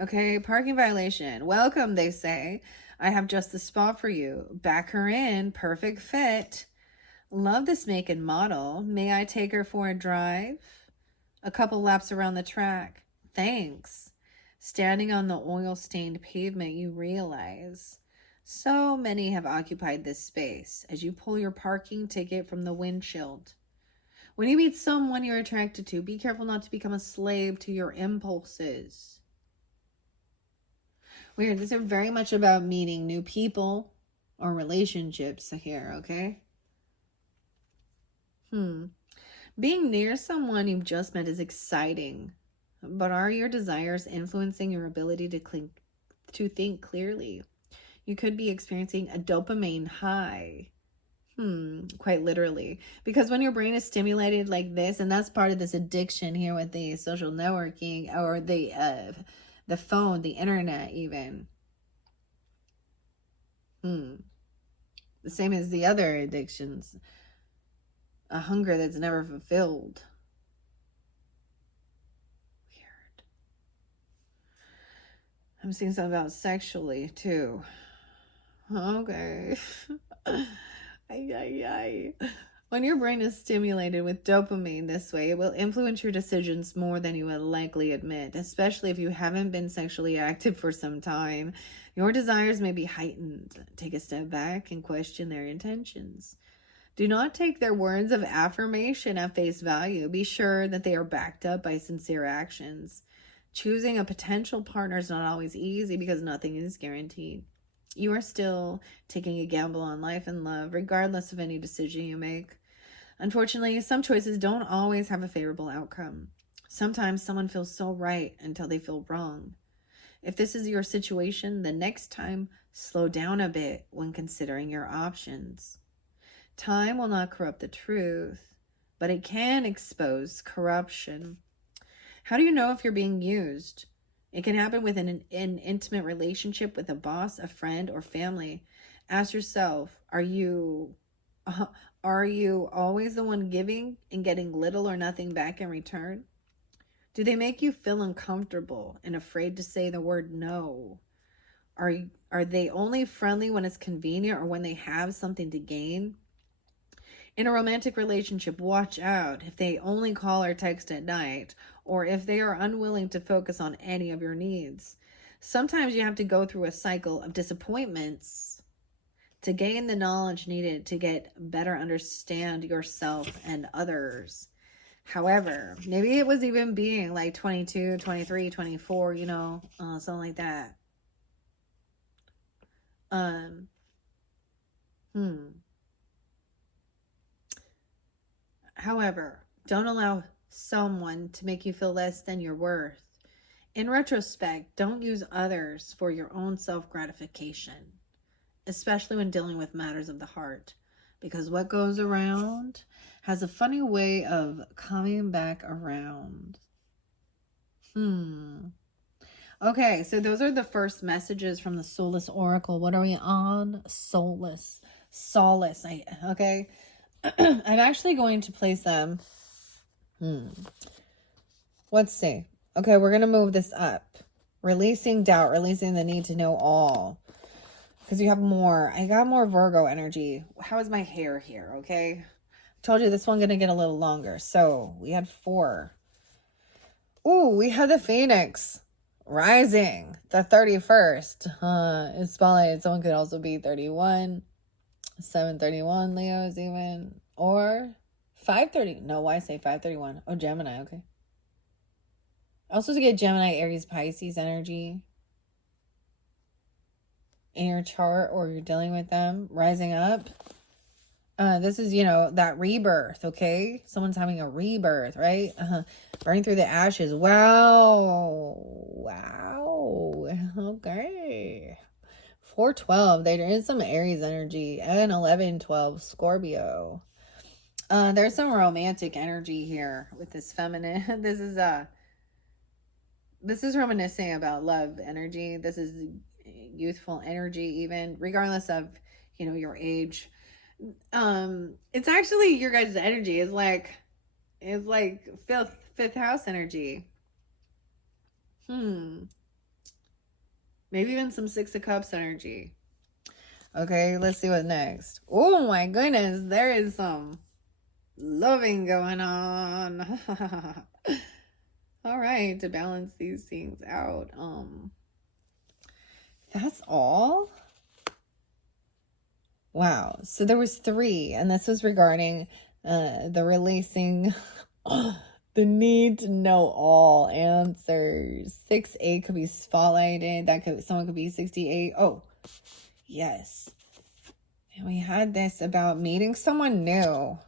Okay, parking violation. Welcome, they say. I have just the spot for you. Back her in. Perfect fit. Love this make and model. May I take her for a drive? A couple laps around the track. Thanks. Standing on the oil-stained pavement, you realize so many have occupied this space as you pull your parking ticket from the windshield. When you meet someone you're attracted to, be careful not to become a slave to your impulses. Weird. These are very much about meeting new people. or relationships here, okay? Being near someone you've just met is exciting, but are your desires influencing your ability to think clearly? You could be experiencing a dopamine high. Quite literally. Because when your brain is stimulated like this, and that's part of this addiction here with the social networking or the phone, the internet even. The same as the other addictions. A hunger that's never fulfilled. Weird. I'm seeing something about sexually too. Okay. When your brain is stimulated with dopamine this way, it will influence your decisions more than you would likely admit, especially if you haven't been sexually active for some time. Your desires may be heightened. Take a step back and question their intentions. Do not take their words of affirmation at face value. Be sure that they are backed up by sincere actions. Choosing a potential partner is not always easy because nothing is guaranteed. You are still taking a gamble on life and love, regardless of any decision you make. Unfortunately, some choices don't always have a favorable outcome. Sometimes someone feels so right until they feel wrong. If this is your situation, the next time, slow down a bit when considering your options. Time will not corrupt the truth, but it can expose corruption. How do you know if you're being used? It can happen within an intimate relationship with a boss, a friend, or family. Ask yourself, are you always the one giving and getting little or nothing back in return? Do they make you feel uncomfortable and afraid to say the word no? Are they only friendly when it's convenient or when they have something to gain? In a romantic relationship, watch out if they only call or text at night, or if they are unwilling to focus on any of your needs. Sometimes you have to go through a cycle of disappointments to gain the knowledge needed to get better understand yourself and others. However, maybe it was even being like 22, 23, 24, something like that. However, don't allow someone to make you feel less than your worth. In retrospect, don't use others for your own self-gratification, especially when dealing with matters of the heart, because what goes around has a funny way of coming back around. Okay, so those are the first messages from the Solace Oracle. What are we on? Solace. Okay. I'm actually going to place them. Let's see. Okay, we're going to move this up. Releasing doubt, releasing the need to know all. Because you have more. I got more Virgo energy. How is my hair here, okay? Told you this one's going to get a little longer. So, we had 4. Ooh, we had the Phoenix rising. The 31st. It's spotlighted. Someone could also be 31. 731 Leos even. Or 530. No, why say 531? Oh, Gemini, okay. Also to get Gemini, Aries, Pisces energy in your chart, or you're dealing with them rising up. This is, that rebirth, okay? Someone's having a rebirth, right? Burning through the ashes. Wow. Okay. 412, there is some Aries energy. And 1112, Scorpio. There's some romantic energy here with this feminine. This is reminiscing about love energy. This is youthful energy, even regardless of, your age. It's actually your guys' energy is like fifth house energy. Maybe even some 6 of Cups energy. Okay, let's see what next. Oh my goodness, there is some loving going on. All right, to balance these things out. That's all. Wow. So there was 3, and this was regarding the releasing the need to know all answers. 6-8 could be spotlighted. Someone could be 68. Oh, yes. And we had this about meeting someone new.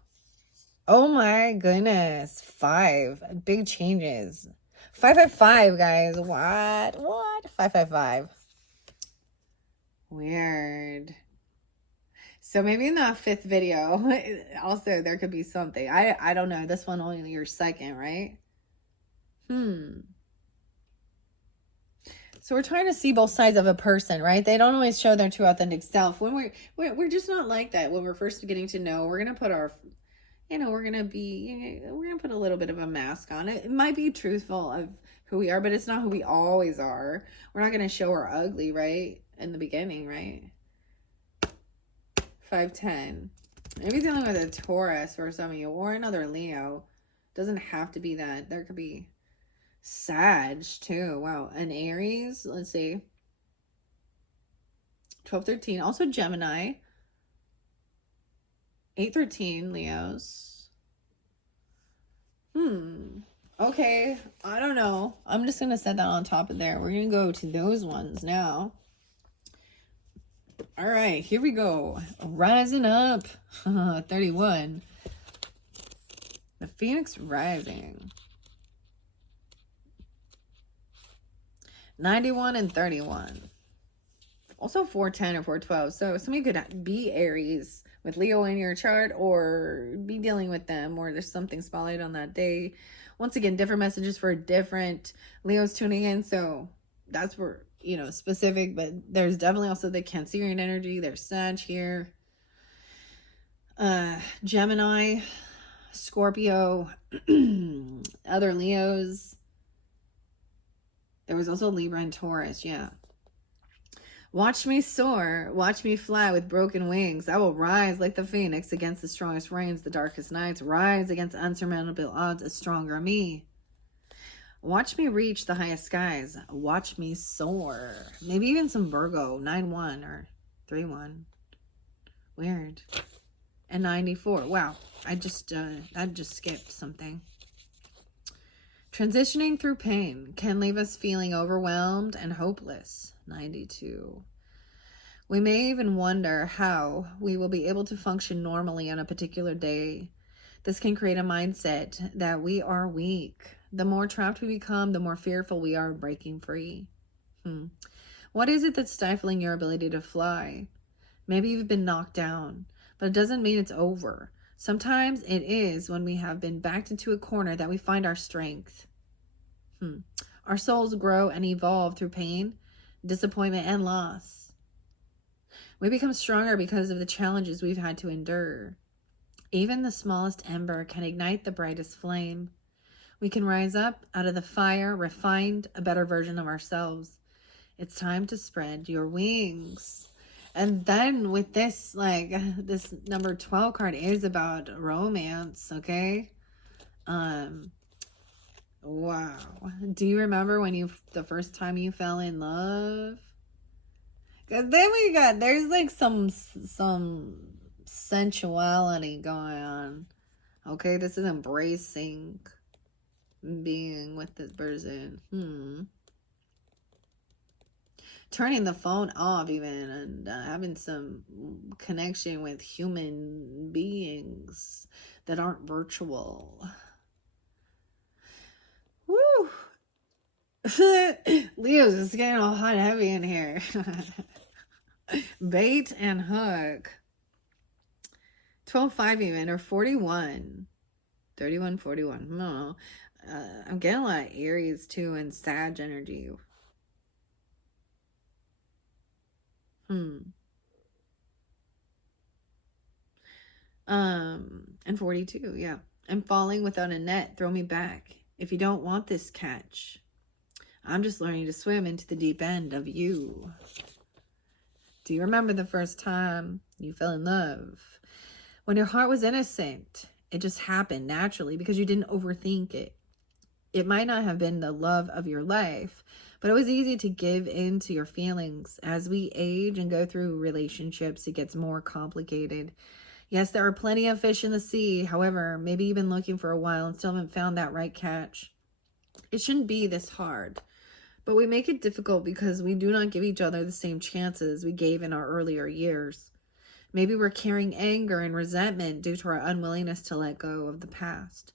Oh my goodness. 5. Big changes. 555, guys. What? 555. Weird. So maybe in the 5th video, also there could be something. I don't know. This one only your 2nd, right? So we're trying to see both sides of a person, right? They don't always show their true authentic self. When we're just not like that. When we're first getting to know, we're gonna put our, we're gonna put a little bit of a mask on it. It might be truthful of who we are, but it's not who we always are. We're not gonna show our ugly, right? In the beginning, right? 510. Maybe dealing with a Taurus for some of you, or another Leo. Doesn't have to be that. There could be Sag too. Wow. An Aries. Let's see. 1213. Also Gemini. 813 Leos. Okay. I don't know. I'm just gonna set that on top of there. We're gonna go to those ones now. All right, here we go. Rising up. 31. The Phoenix rising. 91 and 31. Also 410 or 412. So some of you could be Aries with Leo in your chart, or be dealing with them, or there's something spotlight on that day. Once again, different messages for different Leos tuning in. So that's where, specific, but there's definitely also the Cancerian energy. There's Sag here. Gemini, Scorpio, other Leos. There was also Libra and Taurus, yeah. Watch me soar, watch me fly with broken wings. I will rise like the phoenix against the strongest rains, the darkest nights. Rise against unsurmountable odds, a stronger me. Watch me reach the highest skies. Watch me soar. Maybe even some Virgo, 9-1 or 3-1. Weird. And 94. Wow, I just skipped something. Transitioning through pain can leave us feeling overwhelmed and hopeless. 92. We may even wonder how we will be able to function normally on a particular day. This can create a mindset that we are weak. The more trapped we become, the more fearful we are of breaking free. What is it that's stifling your ability to fly? Maybe you've been knocked down, but it doesn't mean it's over. Sometimes it is when we have been backed into a corner that we find our strength. Our souls grow and evolve through pain, disappointment, and loss. We become stronger because of the challenges we've had to endure. Even the smallest ember can ignite the brightest flame. We can rise up out of the fire, refined, a better version of ourselves. It's time to spread your wings. And then with this, this number 12 card is about romance, okay? Wow. Do you remember when the first time you fell in love? Cause then there's some sensuality going on. Okay, this is embracing being with this person. Turning the phone off even, and having some connection with human beings that aren't virtual. Woo! Leo's is getting all hot and heavy in here. Bait and hook. 12-5 even, or 41. 31, 41. No. I'm getting a lot of Aries too, and Sag energy. And 42, yeah. I'm falling without a net. Throw me back. If you don't want this catch, I'm just learning to swim into the deep end of you. Do you remember the first time you fell in love? When your heart was innocent, it just happened naturally because you didn't overthink it. It might not have been the love of your life, but it was easy to give in to your feelings. As we age and go through relationships, it gets more complicated. Yes, there are plenty of fish in the sea. However, maybe you've been looking for a while and still haven't found that right catch. It shouldn't be this hard, but we make it difficult because we do not give each other the same chances we gave in our earlier years. Maybe we're carrying anger and resentment due to our unwillingness to let go of the past.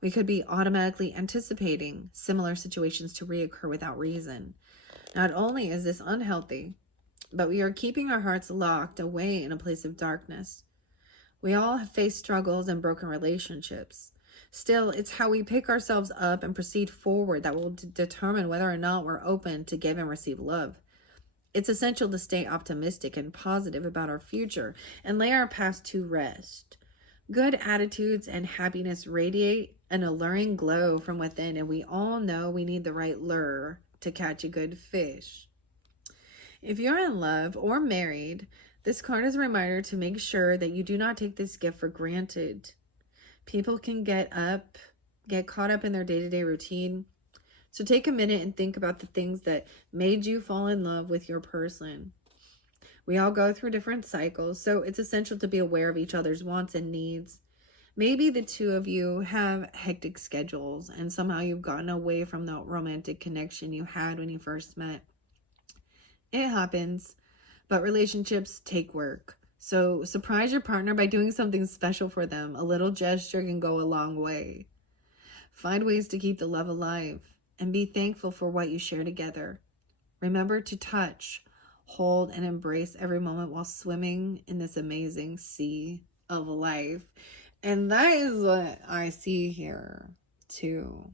We could be automatically anticipating similar situations to reoccur without reason. Not only is this unhealthy, but we are keeping our hearts locked away in a place of darkness. We all have faced struggles and broken relationships. Still, it's how we pick ourselves up and proceed forward that will determine whether or not we're open to give and receive love. It's essential to stay optimistic and positive about our future and lay our past to rest. Good attitudes and happiness radiate an alluring glow from within, and we all know we need the right lure to catch a good fish. If you're in love or married, this card is a reminder to make sure that you do not take this gift for granted. People can get caught up in their day-to-day routine. So take a minute and think about the things that made you fall in love with your person. We all go through different cycles, so it's essential to be aware of each other's wants and needs. Maybe the two of you have hectic schedules and somehow you've gotten away from the romantic connection you had when you first met. It happens, but relationships take work. So surprise your partner by doing something special for them. A little gesture can go a long way. Find ways to keep the love alive and be thankful for what you share together. Remember to touch, hold, and embrace every moment while swimming in this amazing sea of life. And that is what I see here too.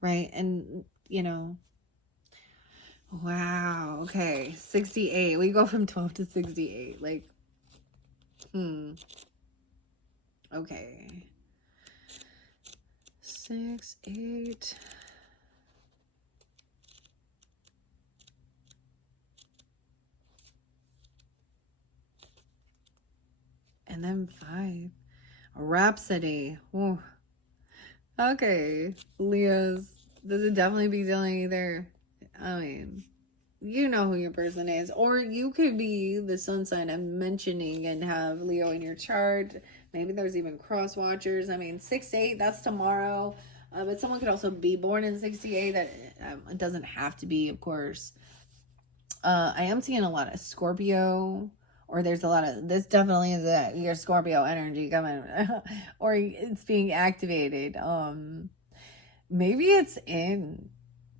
Right? And, wow. Okay. 68. We go from 12 to 68. Like, okay. 6, 8. And then 5. A Rhapsody. Ooh. Okay. Leos. This would definitely be dealing either. I mean, you know who your person is. Or you could be the sun sign I'm mentioning and have Leo in your chart. Maybe there's even cross watchers. I mean, 6-8, that's tomorrow. But someone could also be born in 68. That it doesn't have to be, of course. I am seeing a lot of Scorpio. Or there's a lot of, this definitely is your Scorpio energy coming. Or it's being activated. Maybe it's in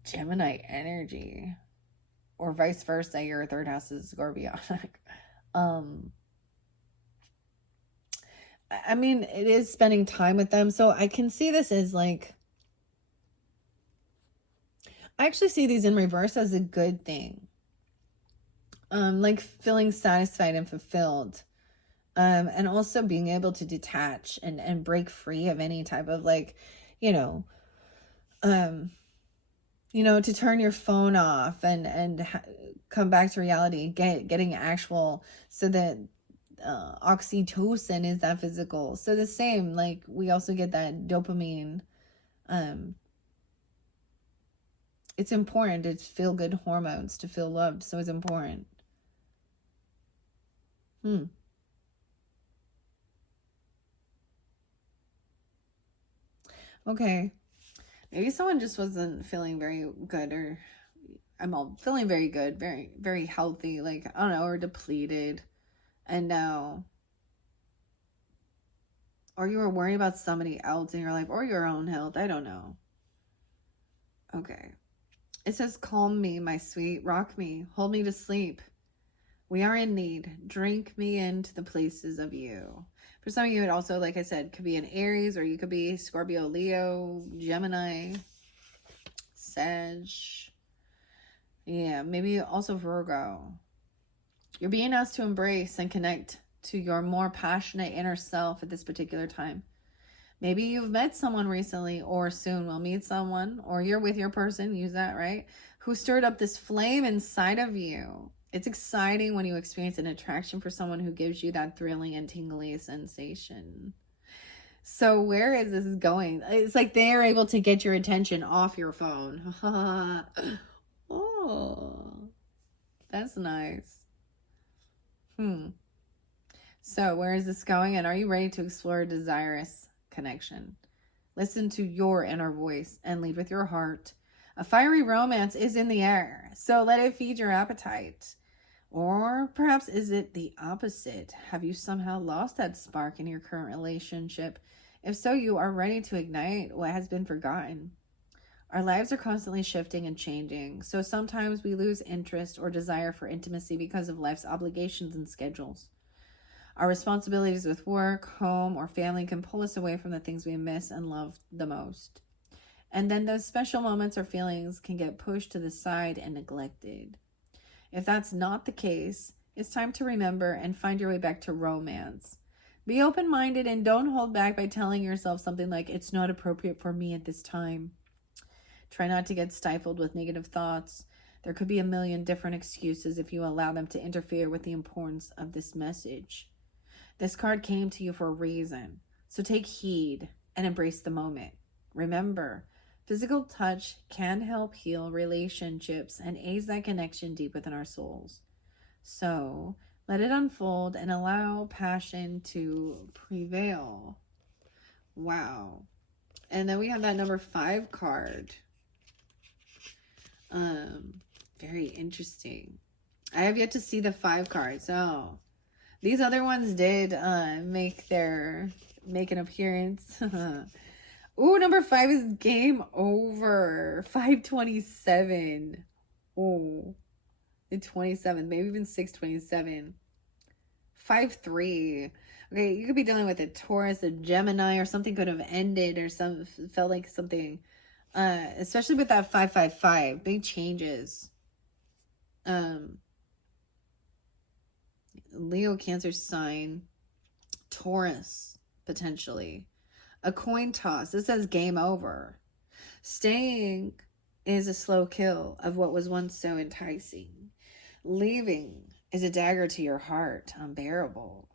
Gemini energy. Or vice versa, your third house is Scorpionic. I mean, it is spending time with them. So I can see this as like, I actually see these in reverse as a good thing. Like feeling satisfied and fulfilled. And also being able to detach and break free of any type of like, to turn your phone off and come back to reality, getting actual, so that oxytocin is that physical. So the same, like we also get that dopamine. It's important to feel good hormones, to feel loved. So it's important. Okay. Maybe someone just wasn't feeling very good, or I'm all feeling very good, very, very healthy, like, I don't know, or depleted. And now, or you were worrying about somebody else in your life or your own health. I don't know. Okay. It says, calm me, my sweet, rock me, hold me to sleep. We are in need. Drink me into the places of you. For some of you, it also, like I said, could be an Aries, or you could be Scorpio, Leo, Gemini, Sag. Yeah, maybe also Virgo. You're being asked to embrace and connect to your more passionate inner self at this particular time. Maybe you've met someone recently or soon will meet someone, or you're with your person, use that, right? Who stirred up this flame inside of you. It's exciting when you experience an attraction for someone who gives you that thrilling and tingly sensation. So where is this going? It's like they're able to get your attention off your phone. Oh, that's nice. So where is this going? And are you ready to explore a desirous connection? Listen to your inner voice and lead with your heart. A fiery romance is in the air, so let it feed your appetite. Or perhaps is it the opposite? Have you somehow lost that spark in your current relationship? If so, you are ready to ignite what has been forgotten. Our lives are constantly shifting and changing, so sometimes we lose interest or desire for intimacy because of life's obligations and schedules. Our responsibilities with work, home, or family can pull us away from the things we miss and love the most. And then those special moments or feelings can get pushed to the side and neglected. If that's not the case, it's time to remember and find your way back to romance. Be open-minded and don't hold back by telling yourself something like, it's not appropriate for me at this time. Try not to get stifled with negative thoughts. There could be a million different excuses if you allow them to interfere with the importance of this message. This card came to you for a reason, so take heed and embrace the moment. Remember, physical touch can help heal relationships and aid that connection deep within our souls. So let it unfold and allow passion to prevail. Wow. And then we have that number 5 card. Very interesting. I have yet to see the 5 cards. So these other ones did make an appearance. Ooh, number 5 is game over. 527. Oh, the 27, maybe even 627. 5-3. Okay, you could be dealing with a Taurus, a Gemini, or something could have ended, or felt like something. Especially with that 5-5-5, big changes. Leo, Cancer sign, Taurus potentially. A coin toss. This says game over. Staying is a slow kill of what was once so enticing. Leaving is a dagger to your heart, unbearable.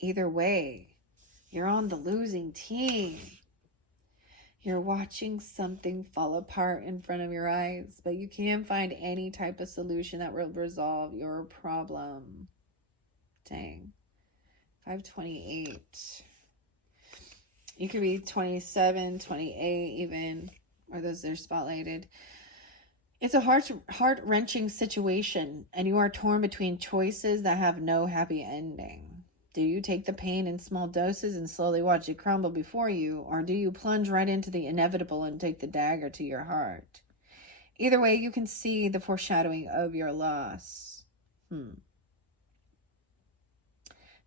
Either way, you're on the losing team. You're watching something fall apart in front of your eyes, but you can't find any type of solution that will resolve your problem. Dang. 528. You could be 27, 28 even, or those that are spotlighted. It's a heart-wrenching situation, and you are torn between choices that have no happy ending. Do you take the pain in small doses and slowly watch it crumble before you, or do you plunge right into the inevitable and take the dagger to your heart? Either way, you can see the foreshadowing of your loss.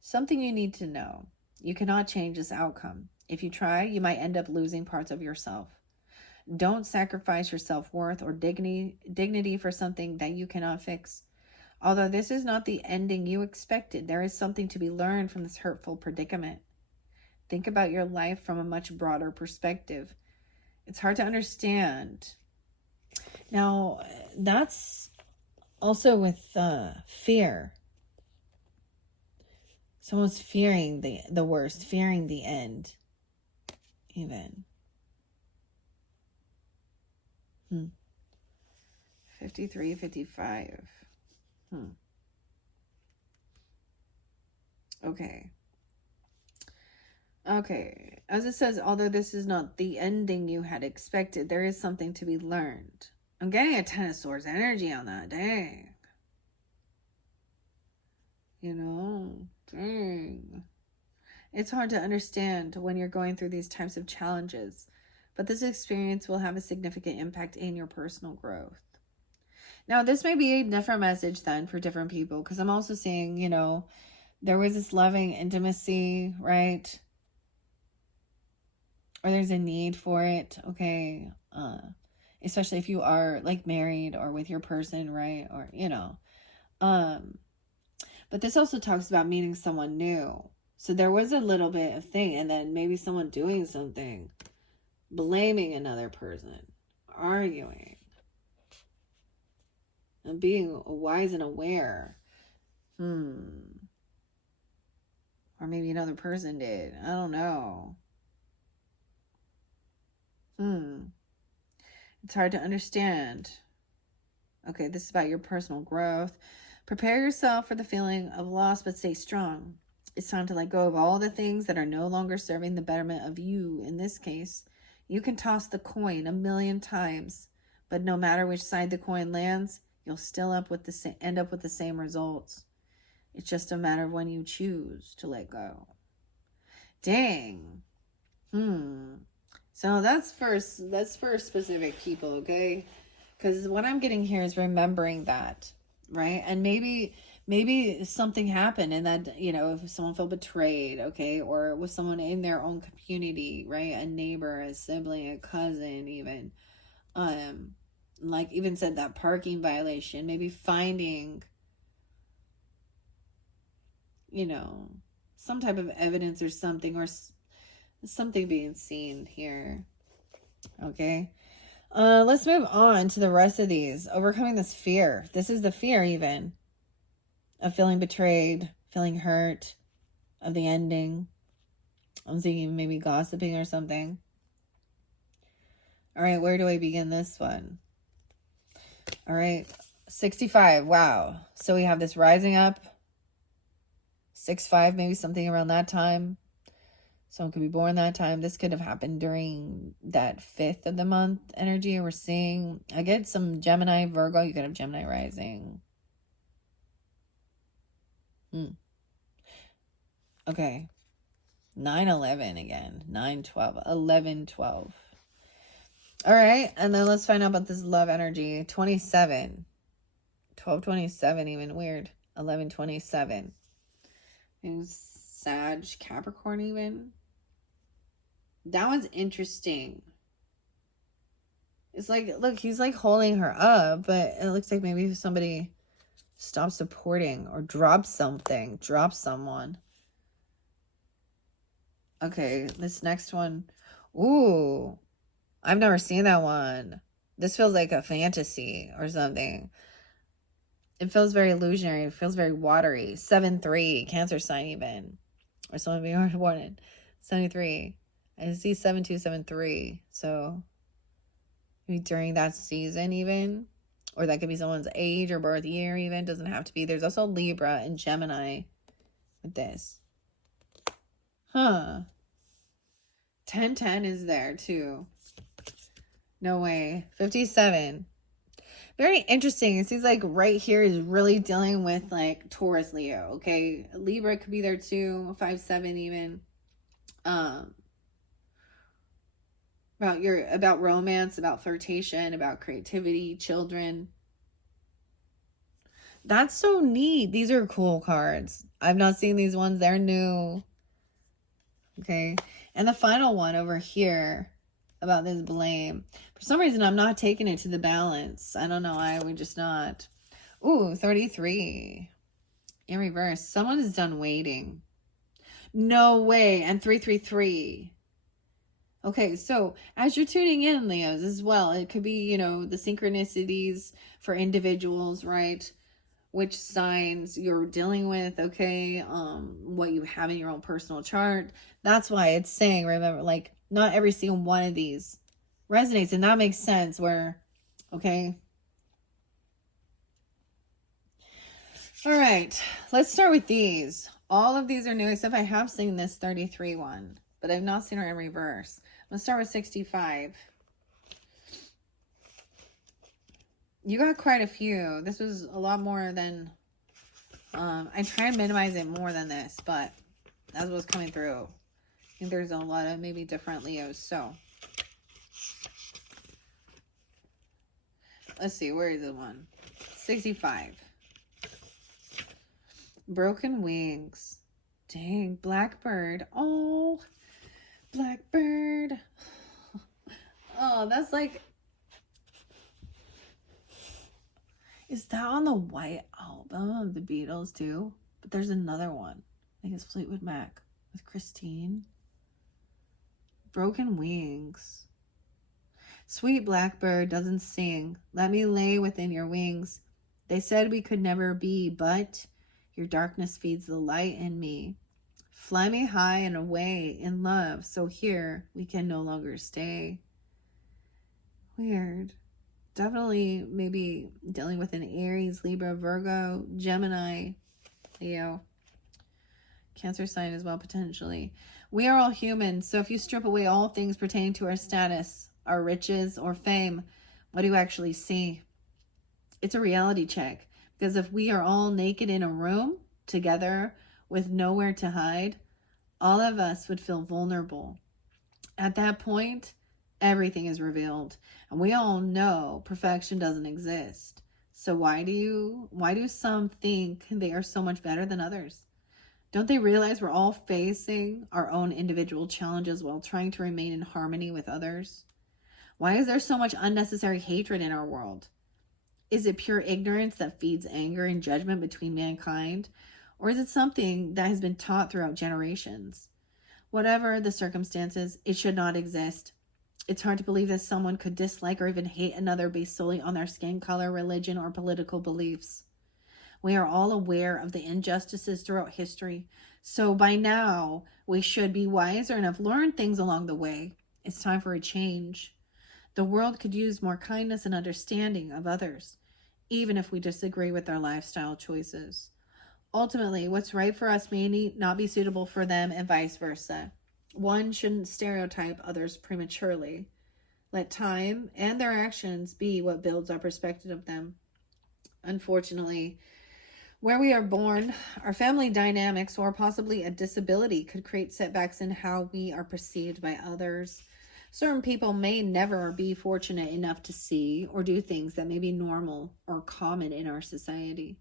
Something you need to know. You cannot change this outcome. If you try, you might end up losing parts of yourself. Don't sacrifice your self-worth or dignity for something that you cannot fix. Although this is not the ending you expected, there is something to be learned from this hurtful predicament. Think about your life from a much broader perspective. It's hard to understand. Now, that's also with fear. Someone's fearing the worst, fearing the end, even. 53, 55. Okay. As it says, although this is not the ending you had expected, there is something to be learned. I'm getting a 10 of Swords energy on that. Dang. Dang. It's hard to understand when you're going through these types of challenges, but this experience will have a significant impact in your personal growth. Now, this may be a different message then for different people, because I'm also seeing, there was this loving intimacy, right? Or there's a need for it, okay? Especially if you are like married or with your person, right? Or, but this also talks about meeting someone new. So there was a little bit of thing, and then maybe someone doing something, blaming another person, arguing, and being wise and aware. Or maybe another person did. I don't know. It's hard to understand. Okay, this is about your personal growth. Prepare yourself for the feeling of loss, but stay strong. It's time to let go of all the things that are no longer serving the betterment of you. In this case, you can toss the coin 1,000,000 times, but no matter which side the coin lands, You'll still end up with the same results. It's just a matter of when you choose to let go. Dang. So that's for specific people, okay? Because what I'm getting here is remembering that, right? And maybe something happened and that, you know, if someone felt betrayed, okay, or with someone in their own community, right? A neighbor, a sibling, a cousin, even, like even said that parking violation, maybe finding, you know, some type of evidence or something, or something being seen here. Okay. Let's move on to the rest of these. Overcoming this fear. This is the fear even of feeling betrayed, feeling hurt, of the ending. I'm thinking maybe gossiping or something. All right, where do I begin this one? All right, 65. Wow. So we have this rising up. 6-5, maybe something around that time. Someone could be born that time. This could have happened during that 5th of the month energy we're seeing. I get some Gemini, Virgo. You could have Gemini rising. Okay. 9-11 again. 9-12. 11-12. All right. And then let's find out about this love energy. 27. 12-27, even weird. 11-27. Sag, Capricorn even. That one's interesting. It's like, look, he's like holding her up, but it looks like maybe somebody stops supporting or drops something, drops someone. Okay, this next one. Ooh, I've never seen that one. This feels like a fantasy or something. It feels very illusionary. It feels very watery. 7-3, Cancer sign even. Or someone being born in 73. I see 7-2, 7-3. So maybe during that season even. Or that could be someone's age or birth year even. Doesn't have to be. There's also Libra and Gemini with this. Huh. 10-10 is there too. No way. 57. Very interesting. It seems like right here is really dealing with like Taurus, Leo. Okay. Libra could be there too. 5-7 even. About romance, about flirtation, about creativity, children. That's so neat. These are cool cards. I've not seen these ones. They're new. Okay. And the final one over here about this blame. For some reason, I'm not taking it to the balance. I don't know why. We're just not. Ooh, 33. In reverse. Someone is done waiting. No way. And 333. Okay, so as you're tuning in, Leos, as well, it could be, you know, the synchronicities for individuals, right? Which signs you're dealing with, okay? What you have in your own personal chart. That's why it's saying, remember, like, not every single one of these resonates, and that makes sense where, okay? All right, let's start with these. All of these are new, except I have seen this 33 one, but I've not seen her in reverse. Let's start with 65. You got quite a few. This was a lot more than, I try and minimize it more than this, but that's what's coming through. I think there's a lot of maybe different Leos. So let's see, where is the one? 65. Broken wings. Dang, Blackbird. Oh, Blackbird. Oh, that's like, is that on the White Album of the Beatles too? But there's another one. I think it's Fleetwood Mac with Christine. Broken wings. Sweet blackbird doesn't sing. Let me lay within your wings. They said we could never be, but your darkness feeds the light in me. Fly me high and away in love, so here we can no longer stay. Weird. Definitely maybe dealing with an Aries, Libra, Virgo, Gemini, Leo. Cancer sign as well, potentially. We are all humans, so if you strip away all things pertaining to our status, our riches, or fame, what do you actually see? It's a reality check, because if we are all naked in a room together with nowhere to hide, all of us would feel vulnerable. At that point, everything is revealed, and we all know perfection doesn't exist. So why do some think they are so much better than others? Don't they realize we're all facing our own individual challenges while trying to remain in harmony with others? Why is there so much unnecessary hatred in our world? Is it pure ignorance that feeds anger and judgment between mankind? Or is it something that has been taught throughout generations? Whatever the circumstances, it should not exist. It's hard to believe that someone could dislike or even hate another based solely on their skin color, religion, or political beliefs. We are all aware of the injustices throughout history, so by now we should be wiser and have learned things along the way. It's time for a change. The world could use more kindness and understanding of others, even if we disagree with their lifestyle choices. Ultimately, what's right for us may not be suitable for them, and vice versa. One shouldn't stereotype others prematurely. Let time and their actions be what builds our perspective of them. Unfortunately, where we are born, our family dynamics, or possibly a disability could create setbacks in how we are perceived by others. Certain people may never be fortunate enough to see or do things that may be normal or common in our society.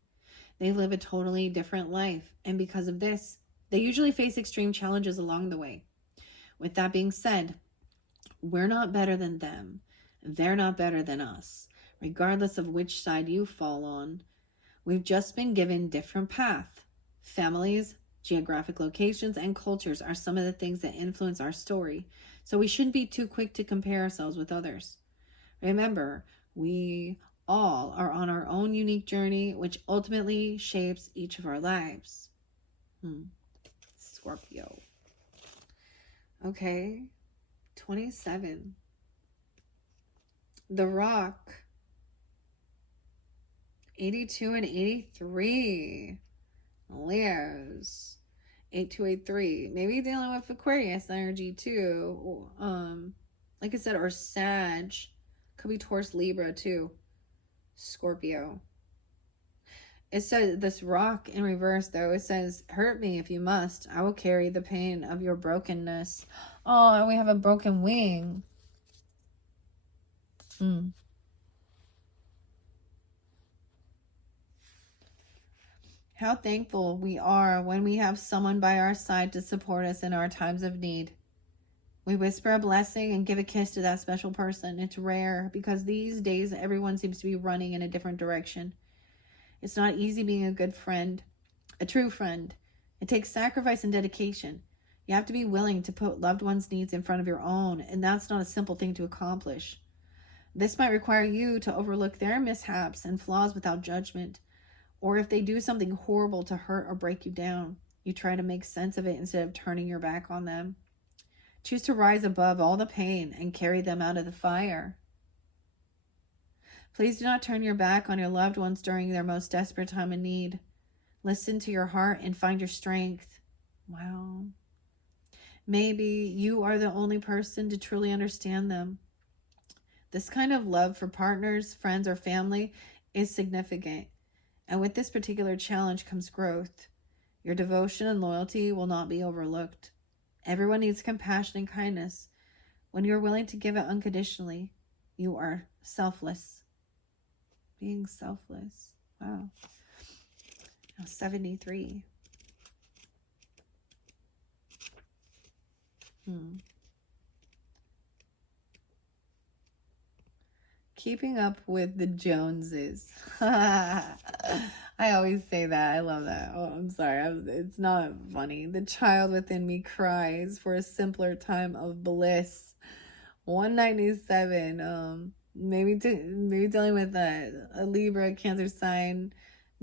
They live a totally different life, and because of this, they usually face extreme challenges along the way. With that being said, we're not better than them. They're not better than us, regardless of which side you fall on. We've just been given different paths. Families, geographic locations, and cultures are some of the things that influence our story, so we shouldn't be too quick to compare ourselves with others. Remember, we all are on our own unique journey, which ultimately shapes each of our lives. Scorpio. Okay, 27. The Rock. 82 and 83. Leos. 8283. Maybe dealing with Aquarius energy too. Like I said, or Sag. Could be Taurus, Libra too. Scorpio. It says this Rock in reverse though. It says, hurt me if you must. I will carry the pain of your brokenness. Oh, and we have a broken wing. How thankful we are when we have someone by our side to support us in our times of need. We whisper a blessing and give a kiss to that special person. It's rare because these days everyone seems to be running in a different direction. It's not easy being a good friend, a true friend. It takes sacrifice and dedication. You have to be willing to put loved ones' needs in front of your own, and that's not a simple thing to accomplish. This might require you to overlook their mishaps and flaws without judgment. Or if they do something horrible to hurt or break you down, you try to make sense of it instead of turning your back on them. Choose to rise above all the pain and carry them out of the fire. Please do not turn your back on your loved ones during their most desperate time of need. Listen to your heart and find your strength. Wow. Maybe you are the only person to truly understand them. This kind of love for partners, friends, or family is significant. And with this particular challenge comes growth. Your devotion and loyalty will not be overlooked. Everyone needs compassion and kindness. When you're willing to give it unconditionally, you are selfless. Being selfless. Wow. Now 73. Keeping up with the Joneses. I always say that. I love that. Oh, I'm sorry. It's not funny. The child within me cries for a simpler time of bliss. 197. Maybe dealing with a Libra, Cancer sign,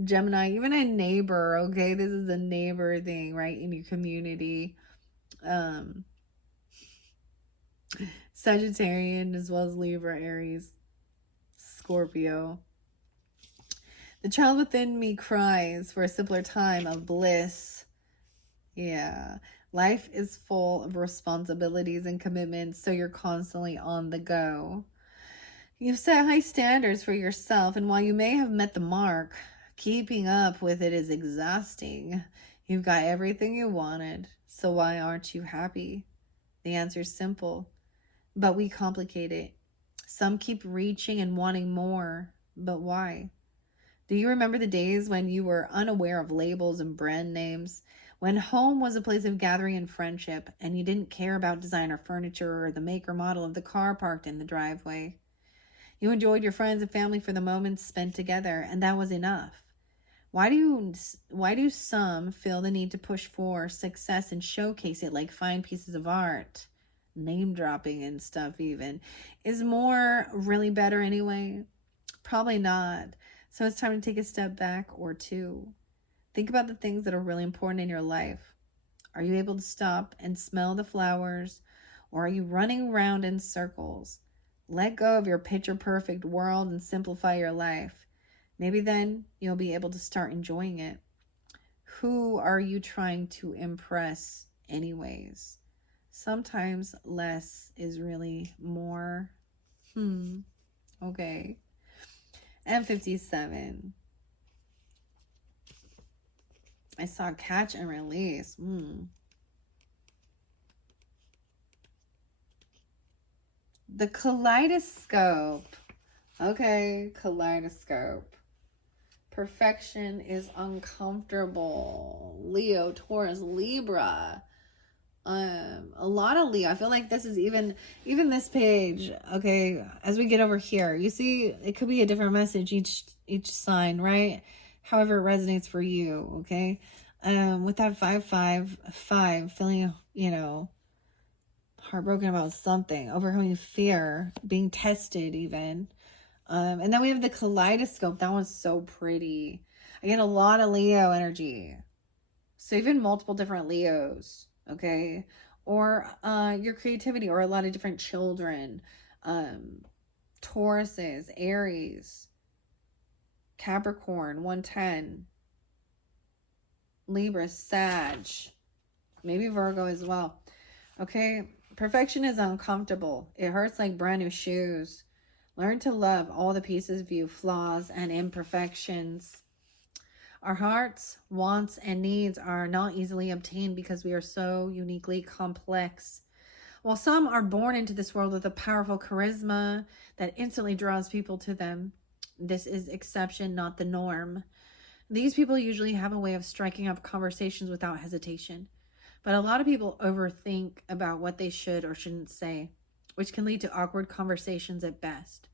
Gemini, even a neighbor. Okay, this is a neighbor thing, right, in your community. Sagittarian as well as Libra, Aries, Scorpio. The child within me cries for a simpler time of bliss. Yeah. Life is full of responsibilities and commitments, so you're constantly on the go. You've set high standards for yourself, and while you may have met the mark, keeping up with it is exhausting. You've got everything you wanted, so why aren't you happy? The answer is simple, but we complicate it. Some keep reaching and wanting more, but why? Do you remember the days when you were unaware of labels and brand names? When home was a place of gathering and friendship, and you didn't care about designer furniture or the make or model of the car parked in the driveway? You enjoyed your friends and family for the moments spent together, and that was enough. Why do some feel the need to push for success and showcase it like fine pieces of art? Name dropping and stuff even. Is more really better anyway? Probably not. So it's time to take a step back or two. Think about the things that are really important in your life. Are you able to stop and smell the flowers, or are you running around in circles? Let go of your picture perfect world and simplify your life. Maybe then you'll be able to start enjoying it. Who are you trying to impress, anyways? Sometimes less is really more. Okay. M57. I saw catch and release. The kaleidoscope. Okay, kaleidoscope. Perfection is uncomfortable. Leo, Taurus, Libra. A lot of Leo. I feel like this is even this page. Okay, as we get over here, you see it could be a different message each sign, right? However it resonates for you. Okay, with that 555, feeling heartbroken about something, overcoming fear, being tested even. And then we have the kaleidoscope. That one's so pretty. I get a lot of Leo energy. So even multiple different Leos, okay? Or your creativity, or a lot of different children. Tauruses, Aries, Capricorn, 110, Libra, Sag, maybe Virgo as well. Okay? Perfection is uncomfortable. It hurts like brand new shoes. Learn to love all the pieces of you, flaws and imperfections. Our hearts, wants, and needs are not easily obtained because we are so uniquely complex. While some are born into this world with a powerful charisma that instantly draws people to them, this is exception, not the norm. These people usually have a way of striking up conversations without hesitation. But a lot of people overthink about what they should or shouldn't say, which can lead to awkward conversations at best.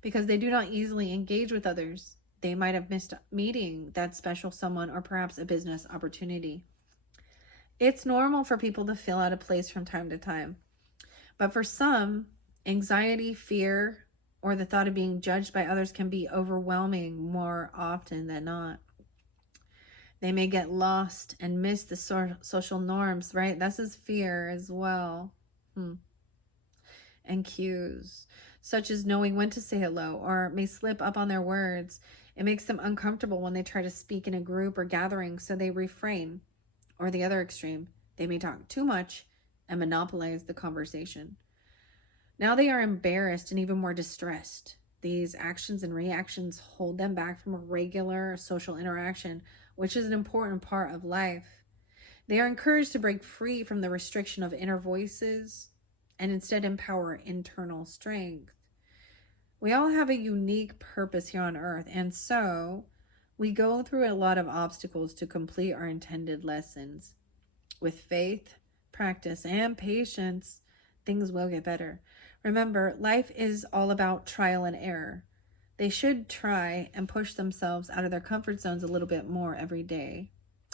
Because they do not easily engage with others, they might have missed meeting that special someone or perhaps a business opportunity. It's normal for people to feel out of place from time to time. But for some, anxiety, fear, or the thought of being judged by others can be overwhelming more often than not. They may get lost and miss the social norms, right? That's his fear as well. And cues, such as knowing when to say hello, or may slip up on their words. It makes them uncomfortable when they try to speak in a group or gathering, so they refrain. Or the other extreme, they may talk too much and monopolize the conversation. Now they are embarrassed and even more distressed. These actions and reactions hold them back from a regular social interaction, which is an important part of life. They are encouraged to break free from the restriction of inner voices and instead empower internal strength. We all have a unique purpose here on earth, and so we go through a lot of obstacles to complete our intended lessons. With faith, practice, and patience, things will get better. Remember, life is all about trial and error. They should try and push themselves out of their comfort zones a little bit more every day.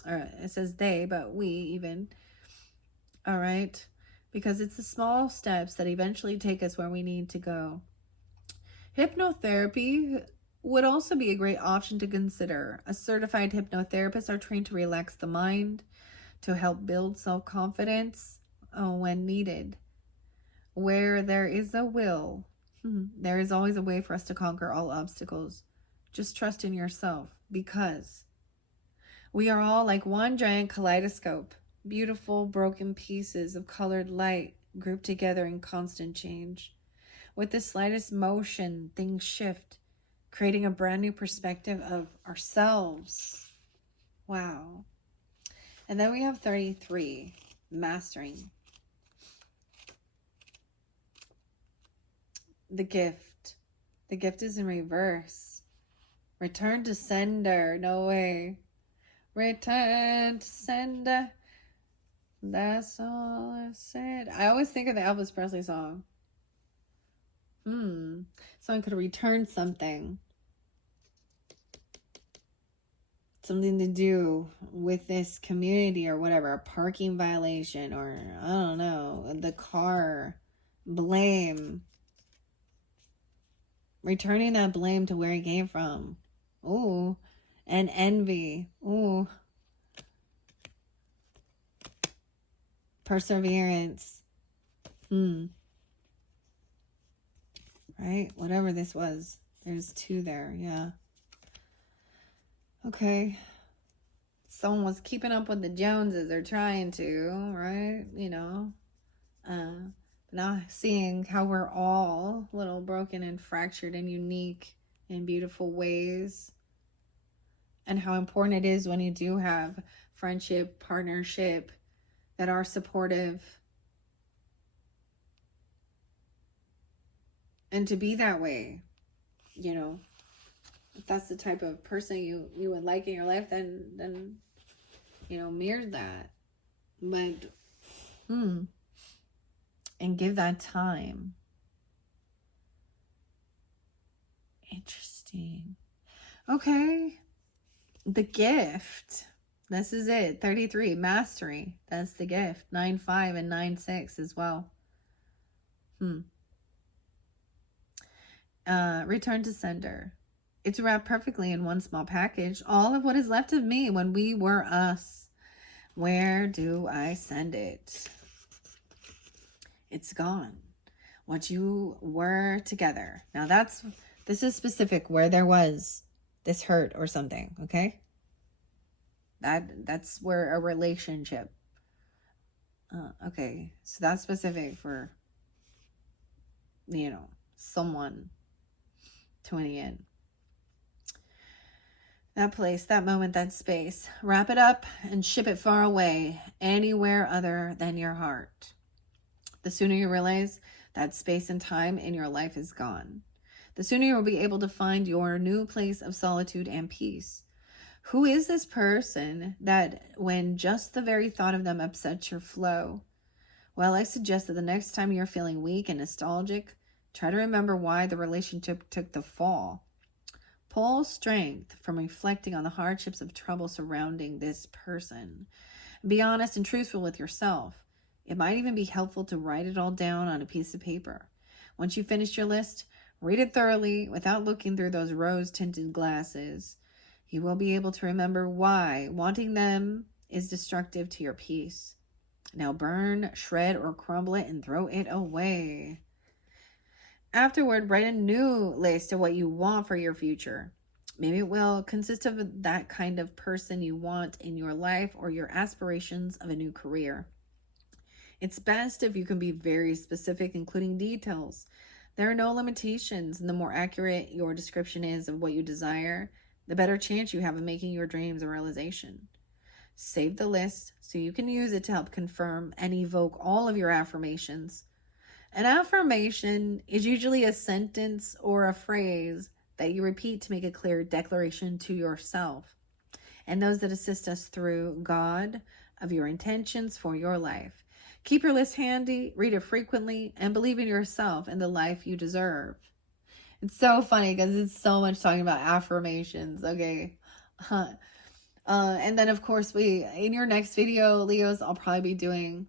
It says they, but we even. All right? Because it's the small steps that eventually take us where we need to go. Hypnotherapy would also be a great option to consider. A certified hypnotherapists are trained to relax the mind, to help build self-confidence when needed. Where there is a will, there is always a way for us to conquer all obstacles. Just trust in yourself, because we are all like one giant kaleidoscope, beautiful broken pieces of colored light grouped together in constant change. With the slightest motion, things shift, creating a brand new perspective of ourselves. Wow. And then we have 33, mastering. The gift. The gift is in reverse. Return to sender. No way. Return to sender. That's all I said. I always think of the Elvis Presley song. Someone could return something. Something to do with this community or whatever. A parking violation or, I don't know, the car. Blame. Returning that blame to where it came from. Ooh. And envy. Ooh. Perseverance. Right? Whatever this was. There's 2 there. Yeah. Okay. Someone was keeping up with the Joneses, or trying to, right? You know. Now seeing how we're all a little broken and fractured and unique in beautiful ways. And how important it is when you do have friendship, partnership that are supportive. And to be that way, you know, if that's the type of person you would like in your life, then you know, mirror that. But and give that time. Interesting. Okay. The gift. This is it. 33, mastery. That's the gift. 9-5 and 9-6 as well. Return to sender. It's wrapped perfectly in one small package. All of what is left of me when we were us. Where do I send it? It's gone. What you were together. Now this is specific where there was this hurt or something, okay? That's where a relationship. Okay, so that's specific for, you know, someone tuning in. That place, that moment, that space. Wrap it up and ship it far away, anywhere other than your heart. The sooner you realize that space and time in your life is gone, the sooner you will be able to find your new place of solitude and peace. Who is this person that when just the very thought of them upsets your flow? Well, I suggest that the next time you're feeling weak and nostalgic, try to remember why the relationship took the fall. Pull strength from reflecting on the hardships of trouble surrounding this person. Be honest and truthful with yourself. It might even be helpful to write it all down on a piece of paper. Once you finish your list, read it thoroughly without looking through those rose-tinted glasses. You will be able to remember why wanting them is destructive to your peace. Now burn, shred, or crumble it and throw it away. Afterward, write a new list of what you want for your future. Maybe it will consist of that kind of person you want in your life or your aspirations of a new career. It's best if you can be very specific, including details. There are no limitations, and the more accurate your description is of what you desire, the better chance you have of making your dreams a realization. Save the list so you can use it to help confirm and evoke all of your affirmations. An affirmation is usually a sentence or a phrase that you repeat to make a clear declaration to yourself and those that assist us through God of your intentions for your life. Keep your list handy, read it frequently, and believe in yourself and the life you deserve. It's so funny because it's so much talking about affirmations, okay? And then, of course, in your next video, Leos, I'll probably be doing,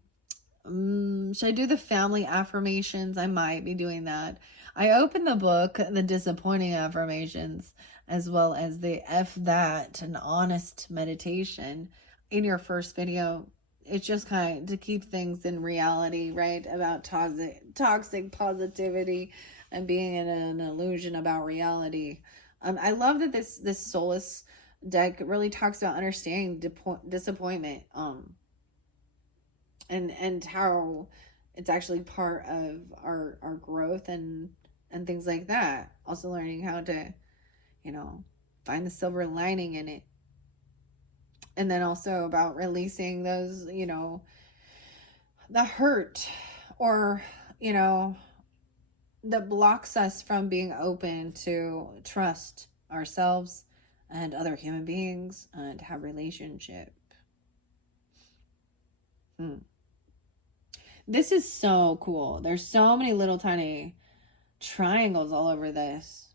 should I do the family affirmations? I might be doing that. I opened the book, The Disappointing Affirmations, as well as the F That, an honest meditation in your first video. It's just kind of to keep things in reality, right? About toxic positivity and being in an illusion about reality. I love that this Solace deck really talks about understanding disappointment, and how it's actually part of our growth and things like that. Also learning how to, you know, find the silver lining in it. And then also about releasing those, you know, the hurt, or, you know, that blocks us from being open to trust ourselves and other human beings and have relationship. This is so cool. There's so many little tiny triangles all over this.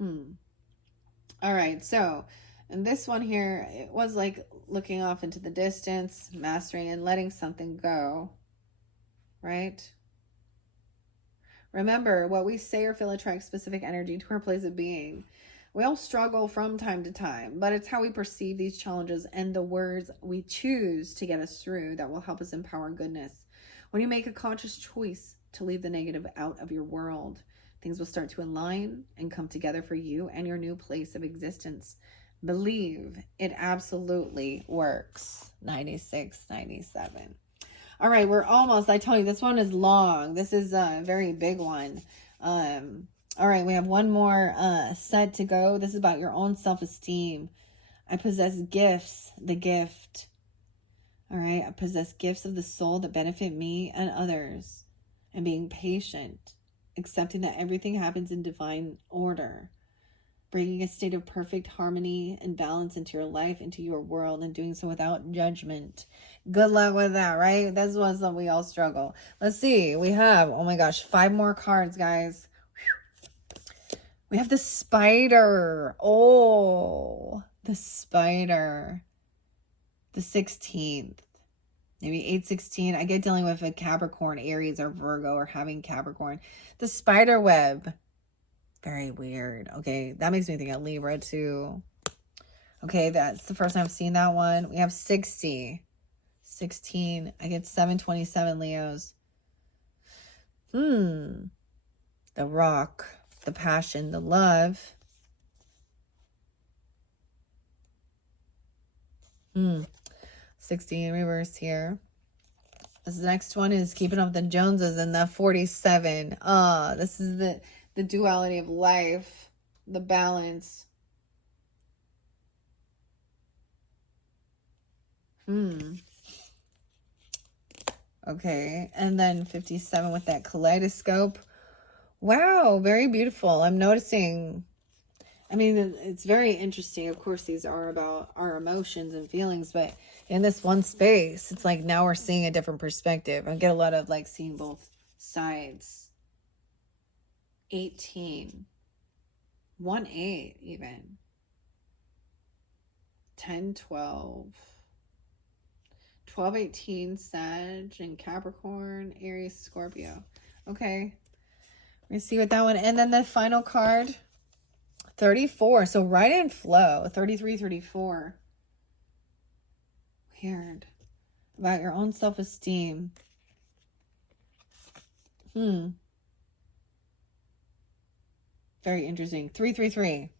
All right, so and this one here, it was like looking off into the distance, mastering and letting something go, right? Remember, what we say or feel attracts specific energy to our place of being. We all struggle from time to time, but it's how we perceive these challenges and the words we choose to get us through that will help us empower goodness. When you make a conscious choice to leave the negative out of your world, things will start to align and come together for you and your new place of existence. Believe it absolutely works. 96, 97. All right, we're almost. I told you this one is long. This is a very big one. All right, we have one more set to go. This is about your own self-esteem. I possess gifts, the gift. All right, I possess gifts of the soul that benefit me and others. And being patient, accepting that everything happens in divine order. Bringing a state of perfect harmony and balance into your life, into your world, and doing so without judgment. Good luck with that, right? That's one that we all struggle. Let's see. We have, oh my gosh, 5 more cards, guys. We have the spider. Oh, the spider. The 16th. Maybe 8/16. I get dealing with a Capricorn, Aries, or Virgo, or having Capricorn. The spider web. Very weird. Okay, that makes me think of Libra too. Okay, that's the first time I've seen that one. We have 60. 16. I get 7/27 Leos. The rock, the passion, the love. 60 in reverse here. This next one is keeping up with the Joneses, and that 47. This is the duality of life, the balance. Okay, and then 57 with that kaleidoscope. Wow, very beautiful. I'm noticing, I mean, it's very interesting. Of course, these are about our emotions and feelings, but in this one space, it's like now we're seeing a different perspective. I get a lot of like seeing both sides. 18. 1/8 even. 10/12. 12/18 Sag and Capricorn, Aries, Scorpio. Okay. We see what that one. And then the final card, 34. So right in flow. 33, 34. Weird. About your own self-esteem. Very interesting. 333.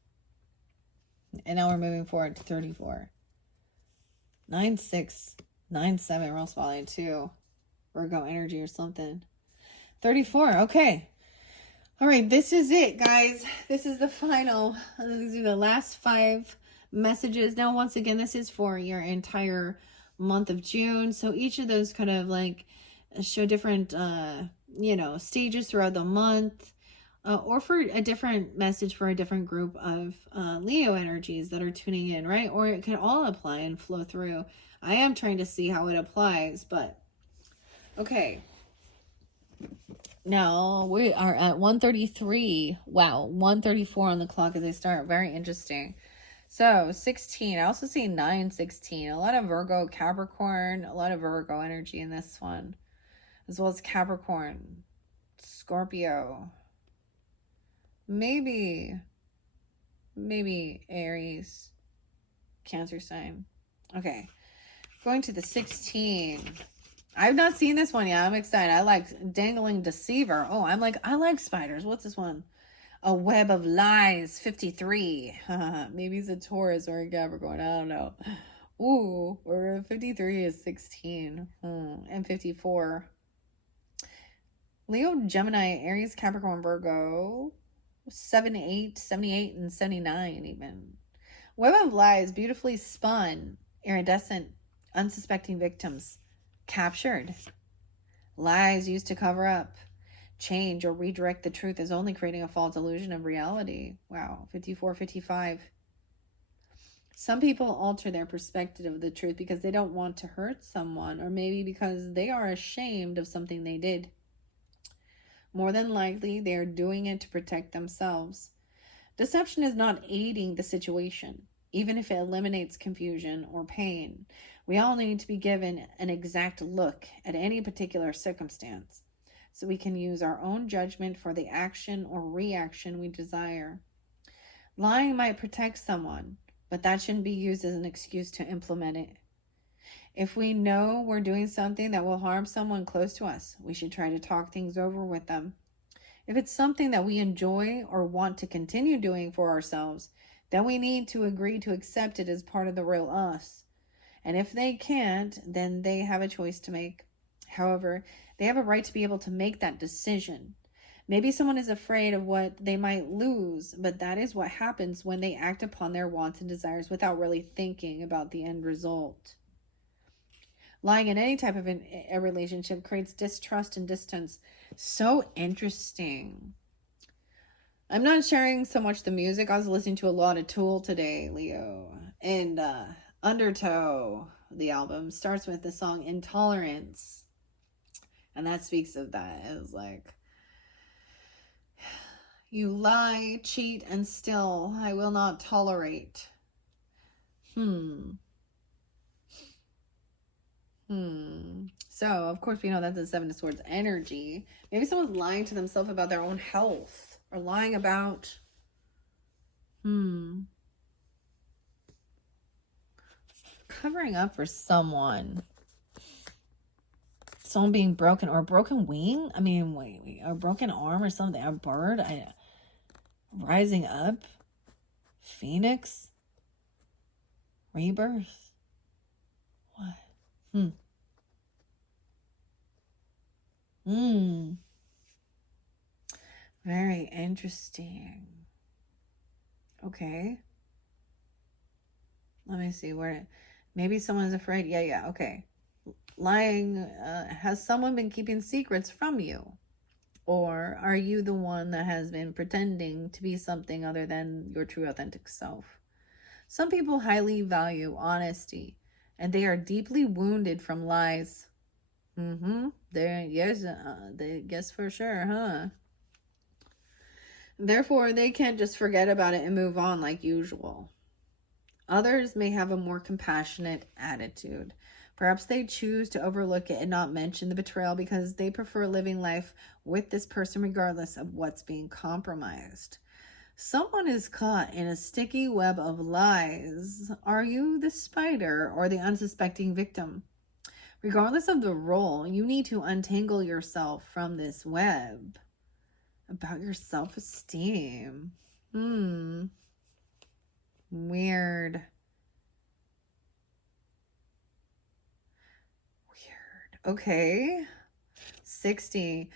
And now we're moving forward to 34. 96. 9/7 real spotlight too. Virgo energy or something. 34. Okay. All right. This is it, guys. This is the final. These are the last 5 messages. Now, once again, this is for your entire month of June. So each of those kind of like show different, stages throughout the month. Or for a different message for a different group of Leo energies that are tuning in, right? Or it can all apply and flow through. I am trying to see how it applies, but okay. Now we are at 1:33. Wow, 1:34 on the clock as I start. Very interesting. So 16. I also see 9/16. A lot of Virgo, Capricorn, a lot of Virgo energy in this one, as well as Capricorn, Scorpio. Maybe Aries, Cancer sign. Okay. Going to the 16. I've not seen this one yet. I'm excited. I like Dangling Deceiver. Oh, I like spiders. What's this one? A Web of Lies, 53. Maybe it's a Taurus or a Capricorn. I don't know. Ooh, or 53 is 16. And 54. Leo, Gemini, Aries, Capricorn, Virgo, 78, 78, and 79 even. Web of lies, beautifully spun, iridescent, unsuspecting victims, captured. Lies used to cover up, change, or redirect the truth is only creating a false illusion of reality. Wow, 54, 55. Some people alter their perspective of the truth because they don't want to hurt someone, or maybe because they are ashamed of something they did. More than likely, they are doing it to protect themselves. Deception is not aiding the situation, even if it eliminates confusion or pain. We all need to be given an exact look at any particular circumstance so we can use our own judgment for the action or reaction we desire. Lying might protect someone, but that shouldn't be used as an excuse to implement it. If we know we're doing something that will harm someone close to us, we should try to talk things over with them. If it's something that we enjoy or want to continue doing for ourselves, then we need to agree to accept it as part of the real us. And if they can't, then they have a choice to make. However, they have a right to be able to make that decision. Maybe someone is afraid of what they might lose, but that is what happens when they act upon their wants and desires without really thinking about the end result. Lying in any type of a relationship creates distrust and distance. So interesting. I'm not sharing so much the music. I was listening to a lot of Tool today, Leo. And Undertow, the album, starts with the song Intolerance. And that speaks of that. It was like, you lie, cheat, and still I will not tolerate. So, of course, we know that's the Seven of Swords energy. Maybe someone's lying to themselves about their own health. Or lying about... covering up for someone. Someone being broken. Or a broken wing? I mean, wait. A broken arm or something. A bird? Rising up? Phoenix? Rebirth? What? Very interesting. Okay. Let me see where... Maybe someone's afraid. Yeah, okay. Lying. Has someone been keeping secrets from you? Or are you the one that has been pretending to be something other than your true authentic self? Some people highly value honesty, and they are deeply wounded from lies. Yes, for sure, huh? Therefore, they can't just forget about it and move on like usual. Others may have a more compassionate attitude. Perhaps they choose to overlook it and not mention the betrayal because they prefer living life with this person regardless of what's being compromised. Someone is caught in a sticky web of lies. Are you the spider or the unsuspecting victim? Regardless of the role, you need to untangle yourself from this web. About your self-esteem. Weird. Okay. 60.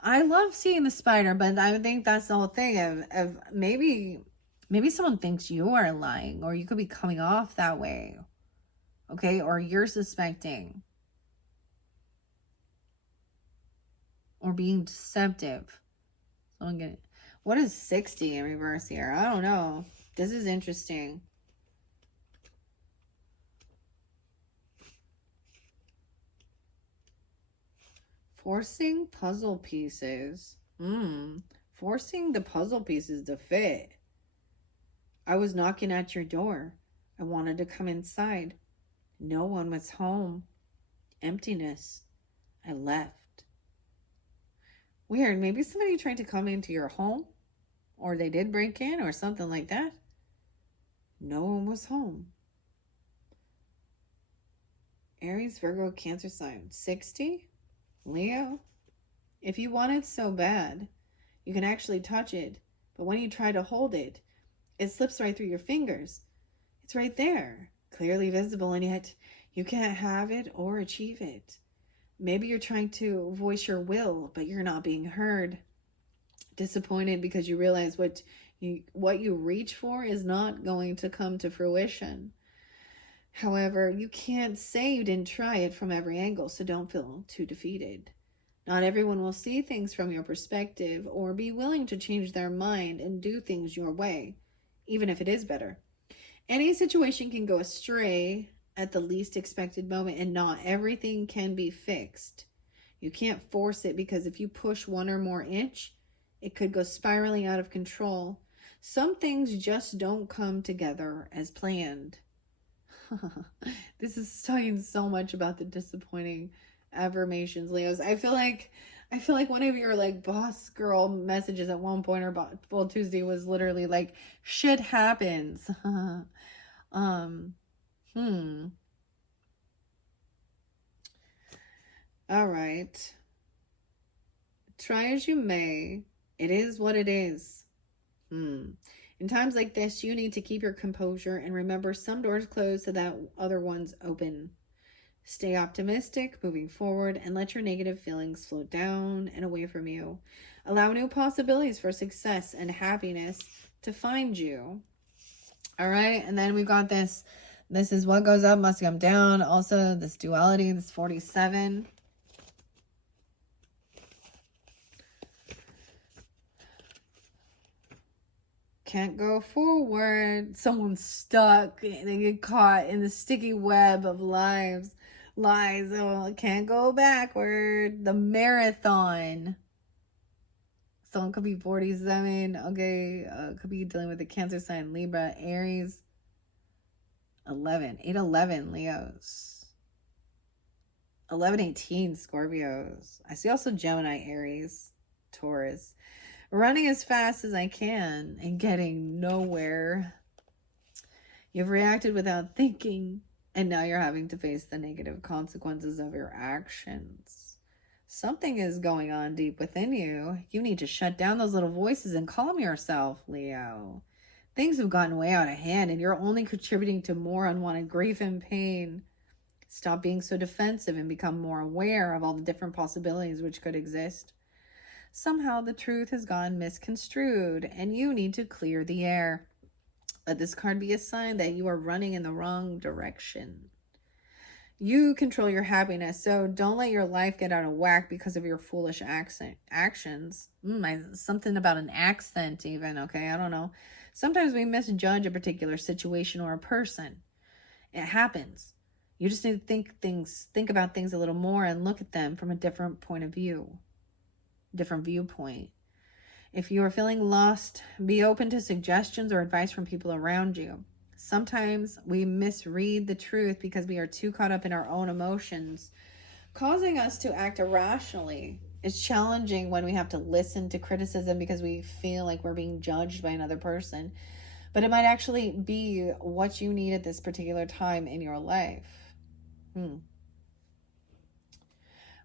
I love seeing the spider, but I think that's the whole thing of maybe someone thinks you are lying, or you could be coming off that way. Okay, or you're suspecting. Or being deceptive. Someone get it. What is 60 in reverse here? I don't know. This is interesting. Forcing puzzle pieces. Forcing the puzzle pieces to fit. I was knocking at your door. I wanted to come inside. No one was home. Emptiness. I left. Weird. Maybe somebody tried to come into your home, or they did break in, or something like that. No one was home. Aries, Virgo, Cancer sign. 60. Leo. If you want it so bad, you can actually touch it. But when you try to hold it, it slips right through your fingers. It's right there, clearly visible, and yet you can't have it or achieve it. Maybe you're trying to voice your will, but you're not being heard. Disappointed because you realize what you reach for is not going to come to fruition. However, you can't say you didn't try it from every angle, so don't feel too defeated. Not everyone will see things from your perspective or be willing to change their mind and do things your way, even if it is better. Any situation can go astray at the least expected moment, and not everything can be fixed. You can't force it, because if you push one or more inch, it could go spiraling out of control. Some things just don't come together as planned. This is talking so much about the disappointing affirmations, Leos. I feel like one of your like boss girl messages at one point, or well, Tuesday, was literally like, shit happens. All right. Try as you may, it is what it is. In times like this, you need to keep your composure and remember, some doors close so that other ones open. Stay optimistic, moving forward, and let your negative feelings flow down and away from you. Allow new possibilities for success and happiness to find you. All right, and then we've got this. This is what goes up must come down. Also, this duality, this 47. Can't go forward. Someone's stuck. They get caught in the sticky web of lies. Oh, can't go backward. The marathon. Someone could be 47. Okay. Could be dealing with a Cancer sign, Libra, Aries. 11. 8-11, Leos. 11-18, Scorpios. I see also Gemini, Aries, Taurus. Running as fast as I can and getting nowhere. You've reacted without thinking, and now you're having to face the negative consequences of your actions. Something is going on deep within you. You need to shut down those little voices and calm yourself, Leo. Things have gotten way out of hand, and you're only contributing to more unwanted grief and pain. Stop being so defensive and become more aware of all the different possibilities which could exist. Somehow the truth has gone misconstrued, and you need to clear the air. Let this card be a sign that you are running in the wrong direction. You control your happiness, so don't let your life get out of whack because of your foolish actions. Something about an accent even, okay? I don't know. Sometimes we misjudge a particular situation or a person. It happens. You just need to think about things a little more and look at them from a different point of view. Different viewpoint. If you are feeling lost, be open to suggestions or advice from people around you. Sometimes we misread the truth because we are too caught up in our own emotions, causing us to act irrationally. It's challenging when we have to listen to criticism because we feel like we're being judged by another person, but it might actually be what you need at this particular time in your life.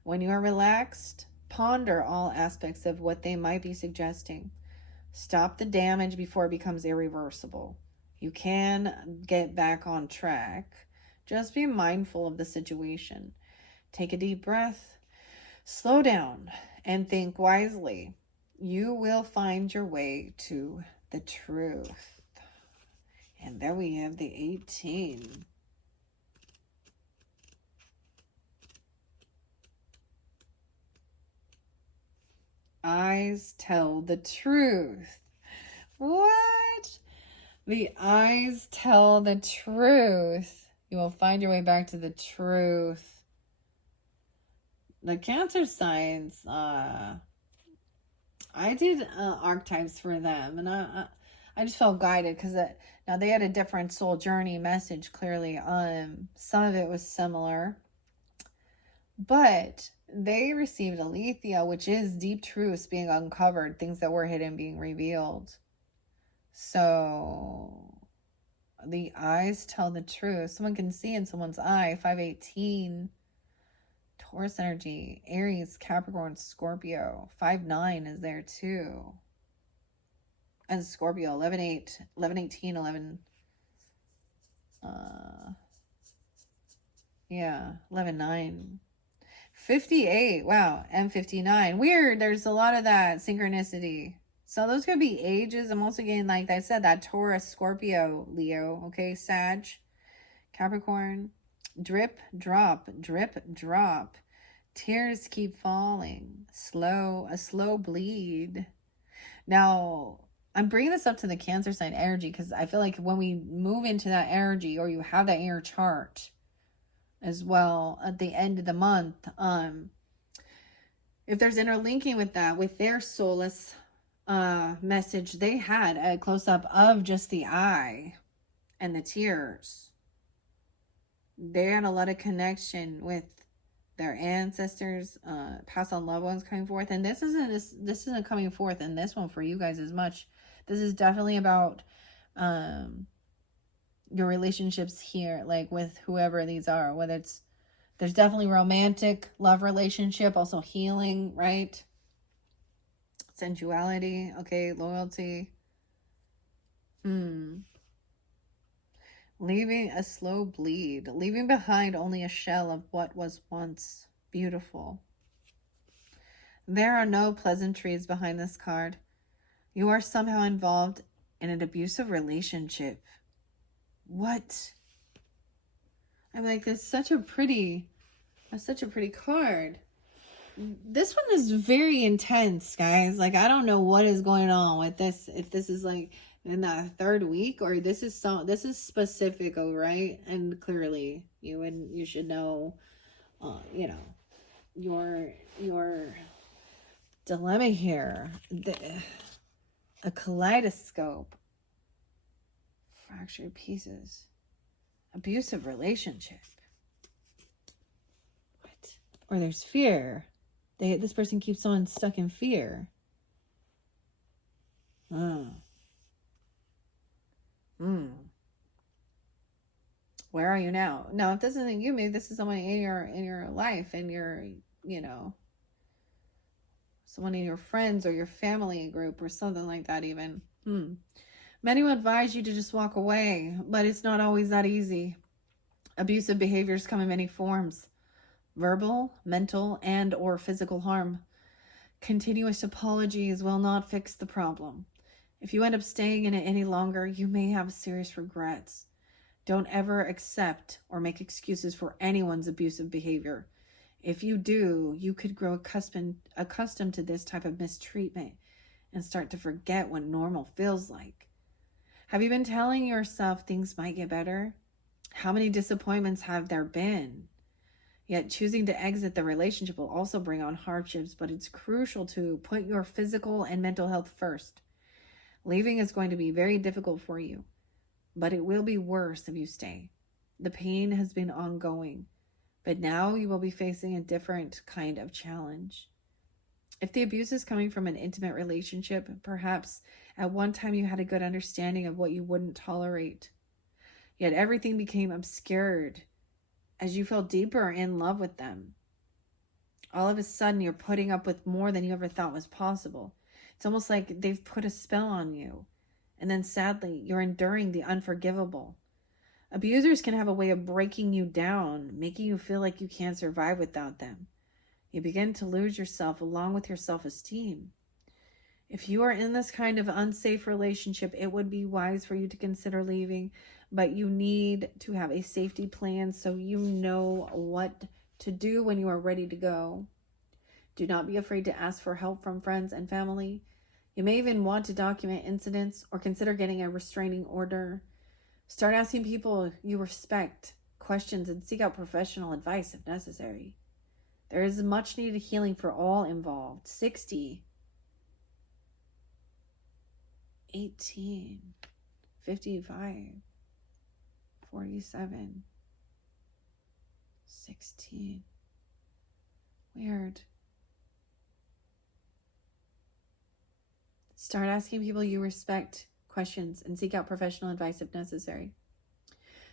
When you are relaxed, ponder all aspects of what they might be suggesting. Stop the damage before it becomes irreversible. You can get back on track. Just be mindful of the situation. Take a deep breath, slow down, and think wisely. You will find your way to the truth. And there we have the 18. Eyes tell the truth. What? The eyes tell the truth. You will find your way back to the truth. The Cancer signs, I did archetypes for them, and I just felt guided because now they had a different soul journey message, clearly. Some of it was similar, but they received Alethea, which is deep truths being uncovered, things that were hidden being revealed. So the eyes tell the truth. Someone can see in someone's eye. 518, Taurus energy, Aries, Capricorn, Scorpio. 5-9 is there too. And Scorpio, 11-8, 11-18, 11. 11-9. 58. Wow. And 59. Weird. There's a lot of that synchronicity. So those could be ages. I'm also getting, like I said, that Taurus, Scorpio, Leo. Okay. Sag, Capricorn. Drip, drop, drip, drop. Tears keep falling. A slow bleed. Now, I'm bringing this up to the Cancer sign energy because I feel like when we move into that energy, or you have that in your chart as well at the end of the month, if there's interlinking with that, with their Solace message, they had a close-up of just the eye and the tears. They had a lot of connection with their ancestors, past on loved ones coming forth. And this isn't coming forth in this one for you guys as much. This is definitely about your relationships here, like with whoever these are, whether it's, there's definitely romantic love relationship, also healing, right? Sensuality, okay, loyalty. Leaving a slow bleed, leaving behind only a shell of what was once beautiful. There are no pleasantries behind this card. You are somehow involved in an abusive relationship. What? I'm like, that's such a pretty card. This one is very intense, guys. Like, I don't know what is going on with this. If this is like in that third week, or this is specific, all right? And clearly you should know, you know, your dilemma here. A kaleidoscope, fractured pieces, abusive relationship. What? Or there's fear. This person keeps someone stuck in fear. Where are you now? Now, if this isn't you, maybe this is someone in your life, and your, you know, someone in your friends or your family group or something like that even. Many will advise you to just walk away, but it's not always that easy. Abusive behaviors come in many forms: verbal, mental, and or physical harm. Continuous apologies will not fix the problem. If you end up staying in it any longer, you may have serious regrets. Don't ever accept or make excuses for anyone's abusive behavior. If you do, you could grow accustomed to this type of mistreatment and start to forget what normal feels like. Have you been telling yourself things might get better? How many disappointments have there been? Yet choosing to exit the relationship will also bring on hardships, but it's crucial to put your physical and mental health first. Leaving is going to be very difficult for you, but it will be worse if you stay. The pain has been ongoing, but now you will be facing a different kind of challenge. If the abuse is coming from an intimate relationship, perhaps at one time you had a good understanding of what you wouldn't tolerate. Yet everything became obscured as you fell deeper in love with them. All of a sudden, you're putting up with more than you ever thought was possible. It's almost like they've put a spell on you. And then sadly, you're enduring the unforgivable. Abusers can have a way of breaking you down, making you feel like you can't survive without them. You begin to lose yourself along with your self-esteem. If you are in this kind of unsafe relationship, it would be wise for you to consider leaving, but you need to have a safety plan so you know what to do when you are ready to go. Do not be afraid to ask for help from friends and family. You may even want to document incidents or consider getting a restraining order. Start asking people you respect questions and seek out professional advice if necessary. There is much needed healing for all involved. 60, 18, 55, 47, 16. Weird. Start asking people you respect questions and seek out professional advice if necessary.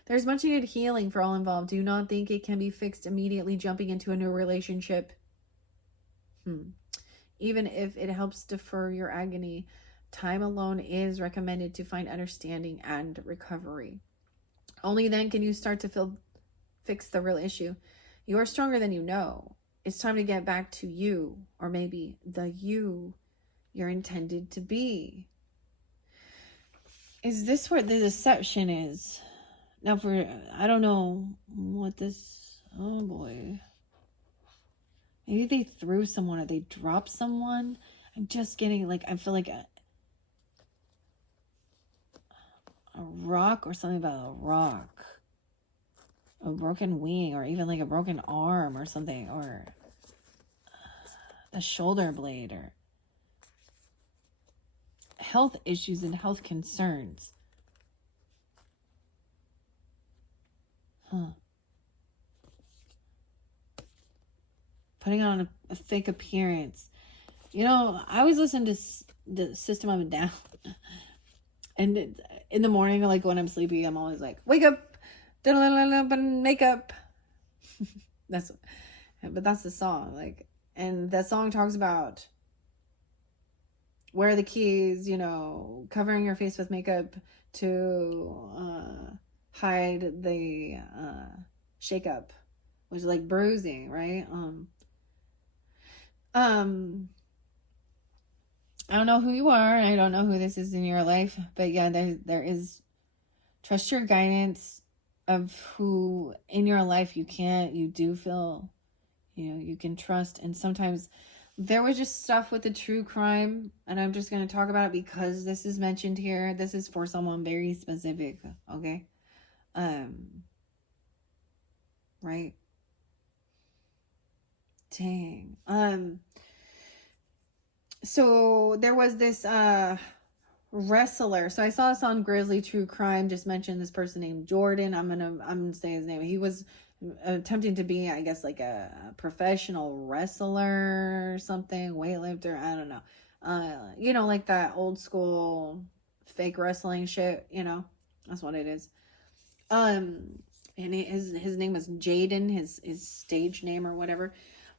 There's much needed healing for all involved. Do not think it can be fixed immediately jumping into a new relationship. Even if it helps defer your agony, time alone is recommended to find understanding and recovery. Only then can you start to fix the real issue. You are stronger than you know. it's time to get back to you, or maybe the you you're intended to be. Is this where the deception is? Now, I don't know what this, oh boy. Maybe they threw someone or they dropped someone. I'm just getting, like, I feel like a rock or something about a rock. A broken wing, or even like a broken arm or something, or a shoulder blade, or health issues and health concerns. Putting on a fake appearance. You know, I always listen to the System of a Down. And in the morning, like when I'm sleepy, I'm always like, wake up, makeup. But that's the song. Like, and that song talks about where are the keys, you know, covering your face with makeup to hide the shakeup, which is like bruising, right? I don't know who you are. I don't know who this is in your life, but yeah, there is, trust your guidance of who in your life you do feel, you know, you can trust. And sometimes there was just stuff with the true crime, and I'm just going to talk about it because this is mentioned here. This is for someone very specific, okay? Right? Dang. So there was this wrestler. So I saw this on Grizzly True Crime, just mentioned this person named Jordan. I'm gonna say his name. He was attempting to be, I guess, like a professional wrestler or something, weightlifter, I don't know. You know, like that old school fake wrestling shit, you know. That's what it is. And his name was Jaden, his stage name or whatever.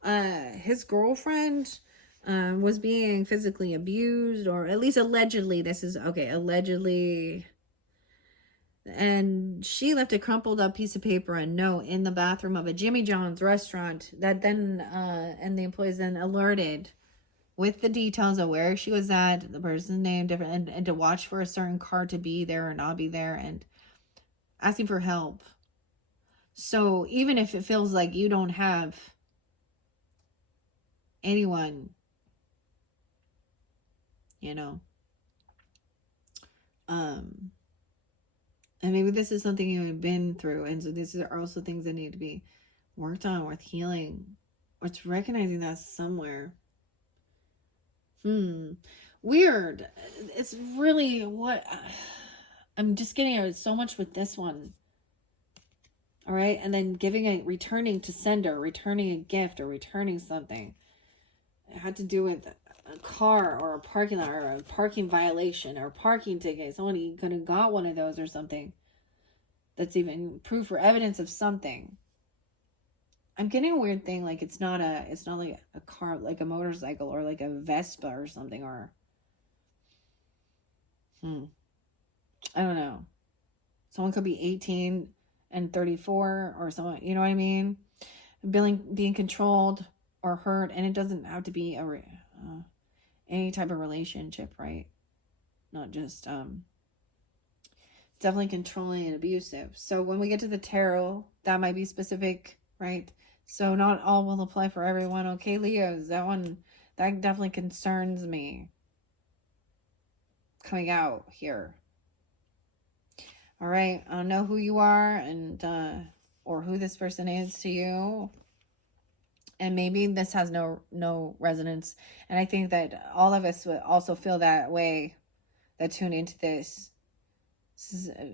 His girlfriend was being physically abused, or at least allegedly. This is okay, allegedly. And she left a crumpled up piece of paper and note in the bathroom of a Jimmy John's restaurant that then and the employees then alerted with the details of where she was at, the person's name, different, and to watch for a certain car to be there or not be there, and asking for help. So even if it feels like you don't have anyone, you know, and maybe this is something you have been through, and so these are also things that need to be worked on, worth healing, or it's recognizing that somewhere. Weird. It's really what I'm just getting so much with this one. All right, and then returning to sender, returning a gift, or returning something. It had to do with a car or a parking lot or a parking violation or a parking ticket. Someone could have got one of those or something. That's even proof or evidence of something. I'm getting a weird thing, like it's not like a car, like a motorcycle or like a Vespa or something, or I don't know. Someone could be 18 and 34 or someone, you know what I mean? Being controlled or hurt, and it doesn't have to be any type of relationship, right? Not just definitely controlling and abusive. So when we get to the tarot, that might be specific, right? So not all will apply for everyone. Okay, Leos, that definitely concerns me coming out here. All right, I don't know who you are and or who this person is to you. And maybe this has no resonance. And I think that all of us would also feel that way that tune into this.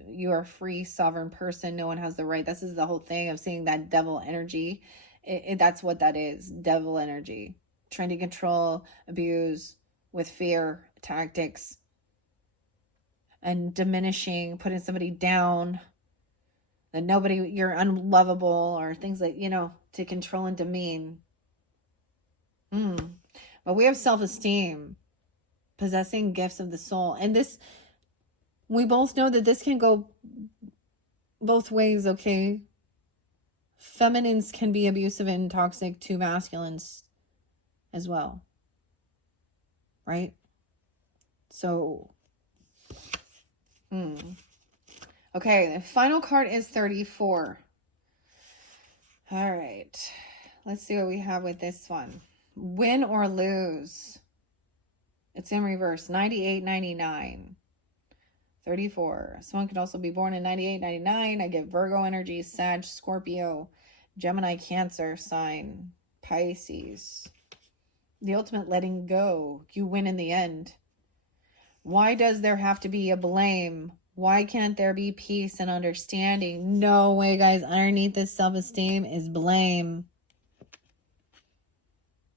You are a free, sovereign person. No one has the right. This is the whole thing of seeing that devil energy. That's what that is. Devil energy. Trying to control, abuse with fear tactics. And diminishing, putting somebody down. That you're unlovable or things like, you know, to control and demean. But we have self-esteem. Possessing gifts of the soul. And this, we both know that this can go both ways, okay? feminines can be abusive and toxic to masculines as well. Right? So, okay, the final card is 34. All right. Let's see what we have with this one. Win or lose. It's in reverse. 98, 99. 34. Someone could also be born in 98, 99. I get Virgo energy, Sag, Scorpio, Gemini, Cancer sign, Pisces. The ultimate letting go. You win in the end. Why does there have to be a blame? Why can't there be peace and understanding? No way, guys. Underneath this self-esteem is blame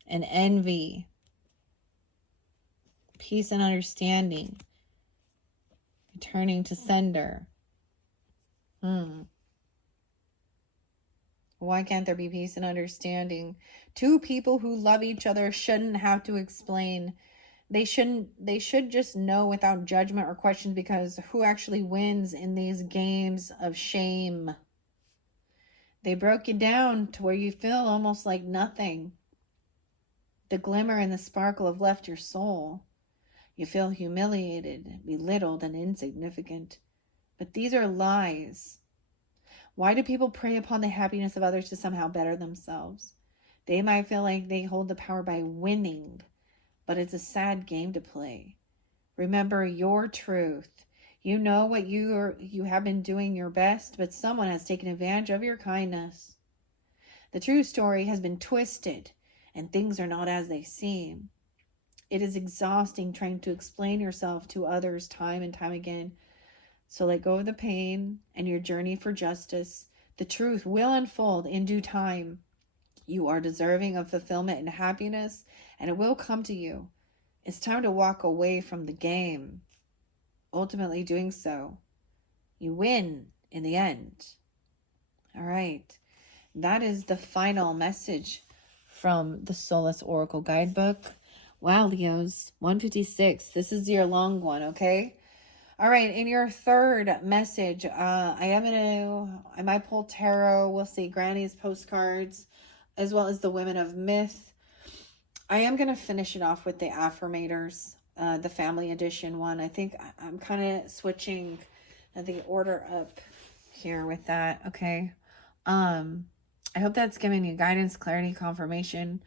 and envy. Peace and understanding. Returning to sender. Why can't there be peace and understanding? Two people who love each other shouldn't have to explain. They should just know without judgment or questions, because who actually wins in these games of shame? They broke you down to where you feel almost like nothing. The glimmer and the sparkle have left your soul. You feel humiliated, belittled, and insignificant. But these are lies. Why do people prey upon the happiness of others to somehow better themselves? They might feel like they hold the power by winning, but it's a sad game to play. Remember your truth. You know what you have been doing your best, but someone has taken advantage of your kindness. The true story has been twisted, and things are not as they seem. It is exhausting trying to explain yourself to others time and time again. So let go of the pain and your journey for justice. The truth will unfold in due time. You are deserving of fulfillment and happiness, and it will come to you. It's time to walk away from the game. Ultimately doing so, you win in the end. All right. That is the final message from the Solace Oracle Guidebook. Wow, Leos, 156. This is your long one, okay? All right, in your third message, I might pull tarot. We'll see Granny's postcards, as well as the Women of Myth. I am going to finish it off with the Affirmators, the Family Edition one. I think I'm kind of switching the order up here with that, okay? I hope that's giving you guidance, clarity, confirmation,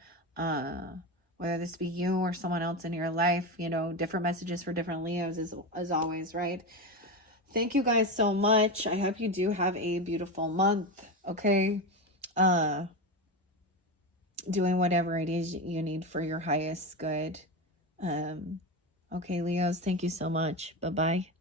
whether this be you or someone else in your life. You know, different messages for different Leos as always, right? Thank you guys so much. I hope you do have a beautiful month, okay? Doing whatever it is you need for your highest good. Okay, Leos, thank you so much. Bye-bye.